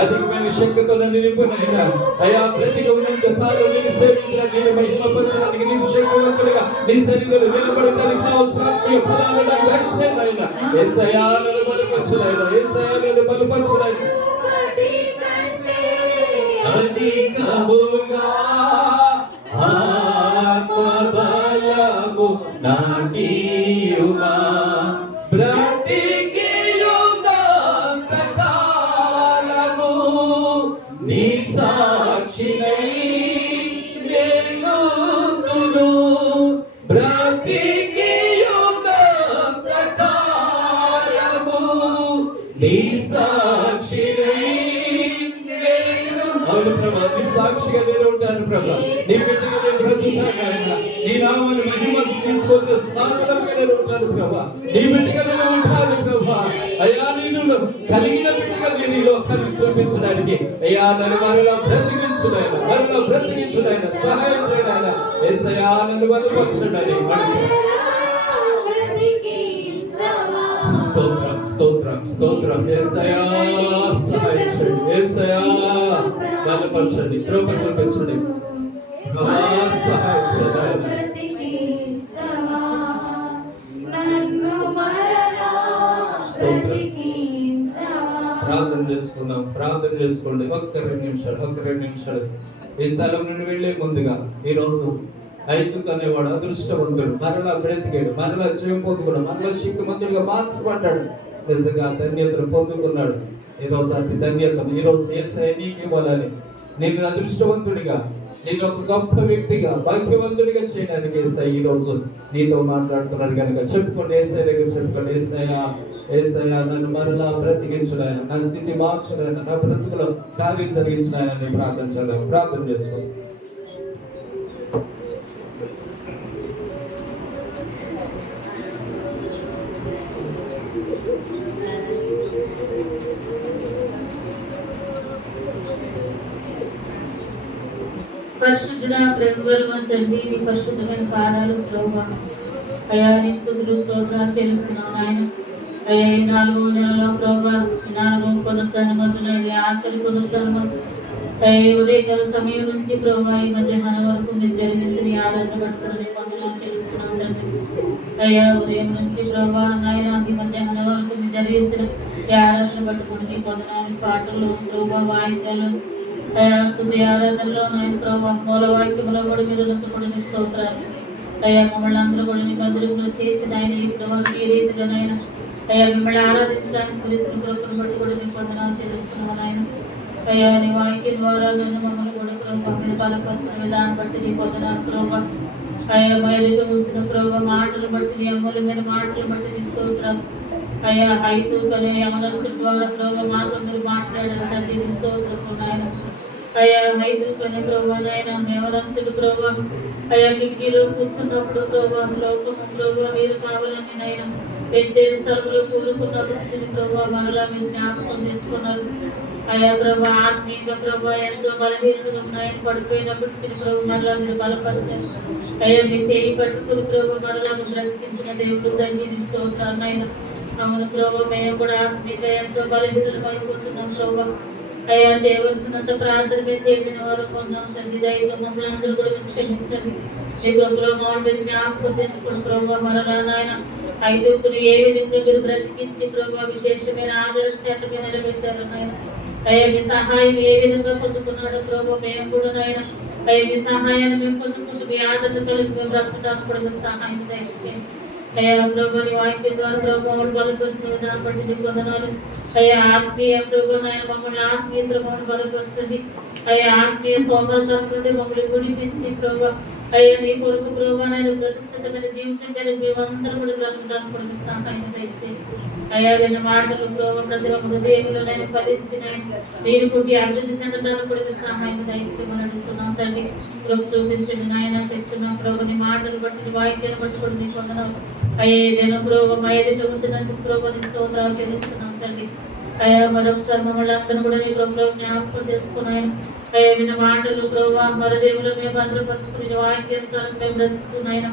అధికమైన శక్తితో నన్ను నింపునైనా అయా బ్రతికి ఉన్నంత కాలం నేను సేవించిన నేను మహిమపరచడానికి నీకు శక్తివంతులుగా నీ సన్నిధిలో నిలబడటానికి కావాల్సిన ఆత్మీయ ఫలాలను నాకు దయచేయనైనా యేసయ్యా నన్ను బలపరచునైనా యేసయ్యా నన్ను బలపరచునైనా అధికముగా ఆత్మ బలము నాకీయుమా బ్రతికియున్నంత కాలము నీ సాక్షినై నేనుందును బ్రతికియున్నంత కాలము నీ సాక్షినై అవును ప్రభా నీ సాక్షిగా నేను ఉంటాను ప్రభా నీ బిడ్డగా నేను బ్రతుకుతాను ఆయన నీ నామాన్ని మహిమ తీసుకొచ్చే సాధనగా నేను ఉంటాను ప్రభా నీ బిడ్డగా నేను ఉంటాను ప్రభా అయ్యా నిన్ను కలిగిన బిడ్డగా నేను ఈ లోకాన్ని చూపించడానికి అయ్యా నన్ను మరలా బ్రతికించుడాయన సహాయం చేయడాయన యేసయ్యా నన్ను బలపరచుడని స్తోత్రం స్తోత్రం స్తోత్రం యేసయ్యా సహాయం చేయండి యేసయ్యా బలపరచండి కృప చూపించండి సహాయం చేయండి ప్రార్థన చేసుకోండి ఒక్క రెండు నిమిషాలు ఈ స్థలం నుండి వెళ్లే ముందుగా ఈ రోజు ఐదుకు అనేవాడు అదృష్టవంతుడు మరలా బ్రతికాడు మరలా జీవం పొందుకున్నాడు మరలా శక్తిమంతుడిగా మార్చబడ్డాడు నిజంగా ధన్యతను పొందుకున్నాడు ఈ రోజు అతి ధన్యత ఈ రోజు యేసయ్య నీకు ఇవ్వాలని నేను అదృష్టవంతుడిగా నేను ఒక గొప్ప వ్యక్తిగా భాగ్యవంతుడిగా చేయడానికి యేసయ్య ఈ రోజు నీతో మాట్లాడుతున్నాడు కనుక చెప్పుకోండి యేసయ్య దగ్గర చెప్పుకోండి యేసయ్య నన్ను మరలా బ్రతికించుడాయన నా స్థితి మార్చుడాయన నా బ్రతుకులో కార్యం జరిగించుడాయని ప్రార్థన చేసుకోండి పరిశుద్ధుడా ప్రేమగల తండ్రి నీ పరిశుద్ధమైన పాదాలు ప్రభువా అయ్యా నీ స్తుతులు స్తోత్రాలు చెల్లిస్తున్నావు నాయన అయ్యా ఈ 4వ నెలలో ప్రభువా 4వ పునరుత్థాన మందులైన ఆఖరి పునరుత్థాన మందు అయ్యా ఉదయకాల సమయం నుంచి ప్రభువా ఈ మధ్యాహ్నం వరకు మీరు జరిగించిన ఈ ఆదరణ పట్టుకుని వందనాలు చెల్లిస్తున్నాం తండ్రి అయ్యా ఉదయం నుంచి ప్రభువా నాయన ఈ మధ్యాహ్నం వరకు మీరు జరిగించిన ఈ ఆరాధన పట్టుకుని వందనాలు పాటలు ప్రభువా వాయిద్యాలు స్తుతి ఆరాధనలో నాయన ప్రభావ మూల వాక్యంలో కూడా మీరు రుతుకుడిని స్తోత్రాలు అయ్యా మమ్మల్ని అందరూ కూడా నీ మందిరంలో చేర్చిన ఆయన ఇప్పుడు వాళ్ళకి ఏ రీతిగా నాయన అయ్యా మిమ్మల్ని ఆరాధించడానికి పిలిచిన కృపను బట్టి కూడా మీకు వందనాలు చెల్లిస్తున్నాం నాయన అయ్యా నీ వాక్యం ద్వారా నన్ను మమ్మల్ని కూడా ప్రభావ మీరు బలపరిచిన విధానం బట్టి నీ వందనాలు ప్రభావ అయ్యా మా ఎదుట ఉంచిన ప్రభావ మాటలు బట్టి నీ అమూల్యమైన మాటలు బట్టి నీ స్తోత్రాలు అయ్యా హైతు కలే యమనస్తుల ద్వారా ప్రభావ మాతో మీరు మాట్లాడారు తండ్రి నీ స్తోత్రం నాయన అయ్యా హైతు కనే ప్రభావ నాయన యమనస్తులు ప్రభావ అయ్యా కిటికీలో కూర్చున్నప్పుడు ప్రభావ లోకము ప్రభావ మీరు కావాలని నాయన పెట్టే స్థలంలో కూరుకున్నప్పుడు ప్రభావ మరలా మీరు జ్ఞాపకం చేసుకున్నారు. అయ్యా ప్రభా ఆత్మీయంగా ప్రభా ఎంతో బలహీనతగా ఆయన పడిపోయినప్పుడు ప్రభు మరలా మీరు బలపరిచారు. అయ్యా మీ చేయి పట్టుకుని ప్రభు మరలా మీరు బ్రతికించిన దేవుడు తండ్రి స్తోత్రాలు ఆయన. అవును ప్రభు మేము కూడా ఆత్మీయంగా ఎంతో బలహీనతలు పడిపోతున్నాం ప్రభా. అయ్యా చేయవలసినంత ప్రార్థన మేము చేయని వారు పొందాం తండ్రి. దయతో మమ్మల్ని అందరూ కూడా క్షమించండి. మీ ప్రభుత్వం మమ్మల్ని జ్ఞాపకం తెచ్చుకుని ప్రభావ మరలా నాయన ఐదుగురు ఏ విధంగా మీరు బ్రతికించి ప్రభావ విశేషమైన ఆదరణ చేత మీరు నిలబెట్టారు నాయన. అయ్యా మీ సహాయం ఏ విధంగా పొందుకున్నాడో ప్రభావ మేము కూడా నాయన అయ్యా మీ సహాయాన్ని మేము పొందుకుంటూ మీ ఆదరణ కలిగి మేము బ్రతకడానికి కూడా మీ సహాయం దయచేయండి. అయ్యా ప్రభు నీ వాక్యం ద్వారా ప్రభావం బలపరచండి. దాన్ని బట్టి నీకు వందనాలు. అయ్యా ఆత్మీయ ప్రభు నాయన మమ్మల్ని ఆత్మీయ మమ్మల్ని బలపరచండి. అయ్యా ఆత్మీయ సోమరతం నుండి మమ్మల్ని గుడిపించి ప్రభు అయ్యా నీ కొరకు ప్రభు నాయన ప్రతిష్ఠితమైన జీవితం కలిగి మేమందరం కూడా బ్రతకడానికి కూడా సహాయం దయచేసి అయ్యా విన్న మాటలు ప్రభు ప్రతి ఒక్క హృదయంలో నేను ఫలించిన మీరు పుట్టి అభివృద్ధి చెందడానికి కూడా సహాయం దయచేయమని అడుగుతున్నాం తండ్రి. ప్రభు చూపించండి నాయన చెప్తున్నాం ప్రభు నీ మాటలు బట్టి వాక్యాన్ని బట్టి కూడా నీకు వందనాలు. అయ్యా ఏదైనా ప్రభు మా ఎదుట ఉంచినందుకు ప్రభు నీ స్తోత్రాలు చెల్లిస్తున్నాం తండ్రి. అయ్యా మరొకసారి మమ్మల్ని అందరూ కూడా నీ ప్రభు జ్ఞాపకం చేసుకున్నాయని అయ్యా విన్న మాటలు ప్రభావ మరదేవులు మేము భద్రపరుచుకుని వాక్యానుసారం మేము బ్రతుకున్నాయన.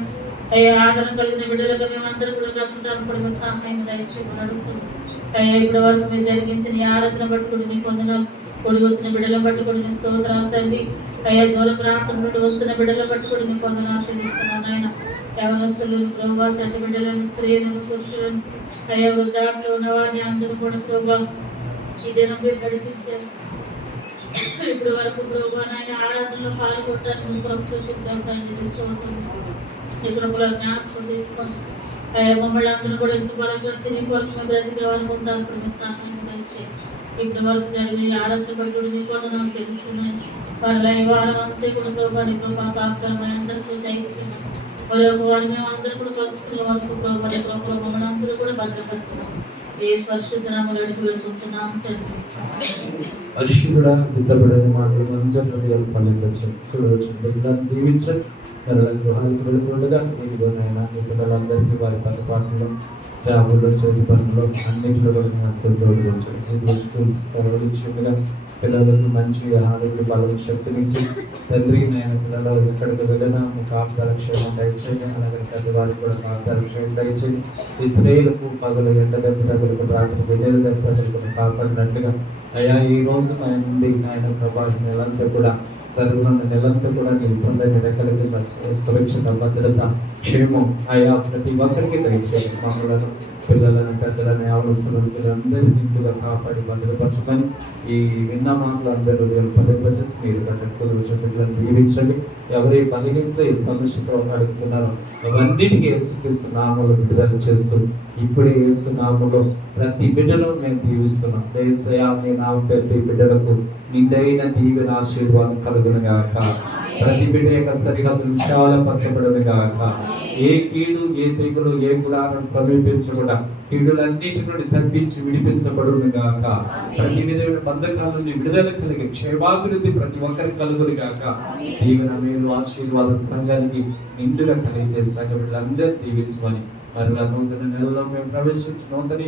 అయ్యా ఆదరణ కలిగిన బిడ్డలుగా మేమందరూ కూడా బ్రతకడానికి కూడా మేము సహాయం దయచేయమని అడుగుతున్నాం. అయ్యా ఇప్పటి వరకు మీరు జరిగించిన ఈ ఆరాధన బట్టి కూడా నీ పొందనాలు. కొడుకు వచ్చిన బిడ్డల బట్టి కూడా నీ స్తోత్రాలు తండ్రి. అయ్యా దూర ప్రాంతం నుండి వస్తున్న బిడ్డల బట్టి కూడా నీ పొందనాలు చెల్లిస్తున్నాను ఆయన. యవనస్తులు ప్రభావ చెడ్డ బిడ్డలను స్త్రీలను పురుషులను అయ్యా వృద్ధాప్యంలో ఉన్న వారిని అందరూ కూడా ప్రభావ ఈ దినం మీరు నడిపించారు. ఇప్పుడు వరకు ప్రభు నాయన ఆరాధనలో పాల్గొంటాను ప్రభుత్వ జ్ఞాపకం తీసుకొని అయ్యా మమ్మల్ని అందరూ కూడా ఇంటి వరకు వచ్చి నీ కొరకు మేము బ్రతికేవాలనుకుంటాను ప్రభు సహాయం దయచేయండి. ఇప్పుడు వరకు జరిగే ఆరాధన బట్టి నీ కూడా నాకు తెలుస్తున్నాయి. వాళ్ళ ఈ వారం అంతా కూడా ప్రభు నీ కృపా కాపురం అందరికీ దయచేయండి. మరొక వారు మేము అందరూ కూడా కలుసుకునే వరకు ప్రభు మమ్మల్ని అందరూ కూడా భద్రపరచున్నాం. ఏ పరిశుద్ధ నామములో అడిగి వేడుకుంటున్నాం తండ్రి. పరిశుద్ధుడా బిడ్డబడని మాటలు అందరూ ఫలించండి. ఇక్కడ వచ్చిన బిడ్డలను దీవించండి. గృహాలకు వెళుతుండగా ఇదిగోనైనా ఈ పిల్లలందరికీ వారి పనిపాట్లలో జాబుల్లో చేతి పనుల్లో అన్నింటిలో కూడా మీ హస్తంతో ఉంచండి. ఈ స్కూల్స్ ఇచ్చిందిగా పిల్లలకు మంచి ఆరోగ్య బలం శక్తినిచ్చి తండ్రి నేను పిల్లలు ఎక్కడికి వెళ్ళినా మీ కాపుదల క్షేమం దయచేయండి. అలాగే తల్లి వారికి కూడా కాపుదల క్షేమం దయచేయండి. ఈ స్త్రీలకు పగలు ఎండ దెబ్బతలకు రాత్రి వెన్నెల దెబ్బతలకు కాపాడినట్టుగా అయ్యా ఈ రోజు మా నుండి నాయన ప్రభావం నెలంతా కూడా జరుగుతున్న నెలంతా కూడా నీ తొందరని రెక్కలకి సురక్షిత భద్రత క్షేమం అయ్యా ప్రతి ఒక్కరికి దయచేయండి. మమ్మలను పిల్లలను పెద్దలను అవసరం అందరినీ నిండుగా కాపాడి భద్రపరచుకొని ఈ విన్న మాటలు అందరూ ఫలింపజేసి మీరు బిడ్డలను దీవించండి. ఎవరి బలహీనత ఈ సమస్యతో అడుగుతున్నారో అవన్నిటికీ యేసుక్రీస్తు నామములో విడుదల చేస్తూ ఇప్పుడే యేసు నామములో ప్రతి బిడ్డను మేము దీవిస్తున్నాం. యేసయ్య నామం ప్రతి బిడ్డలకు నిండైన దీవెన ఆశీర్వాదం కలుగును గాక. ప్రతి బిడ్డ యొక్క సరిహద్దు విశాలపరచబడును గాక. ఏ కీడు ఏ తెగులు ఏ గుడాలను సమీపించకుండా కీడులన్నిటి నుండి తప్పించి విడిపించబడును గాక. ప్రతి విధమైన బంధకాల నుండి విడుదల కలిగి క్షేమాభివృద్ధి ప్రతి ఒక్కరికి కలుగును గాక. దీవెన మేలు ఆశీర్వాద సంఘానికి నిండుగా కలిగజేసి సంఘ బిడ్డలందరూ దీవించమని మరలా నూతన నెలలో మేము ప్రవేశించి నూతన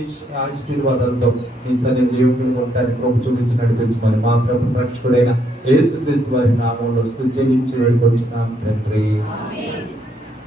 ఆశీర్వాదాలతో ఈ సన్నిధి దేవుడిని ఉండడానికి కృప చూపించి నడిపించమని మా ప్రభు రక్షకుడైన యేసుక్రీస్తు వారి నామంలో స్తుతించి వేడుకొంచున్నాం తండ్రి.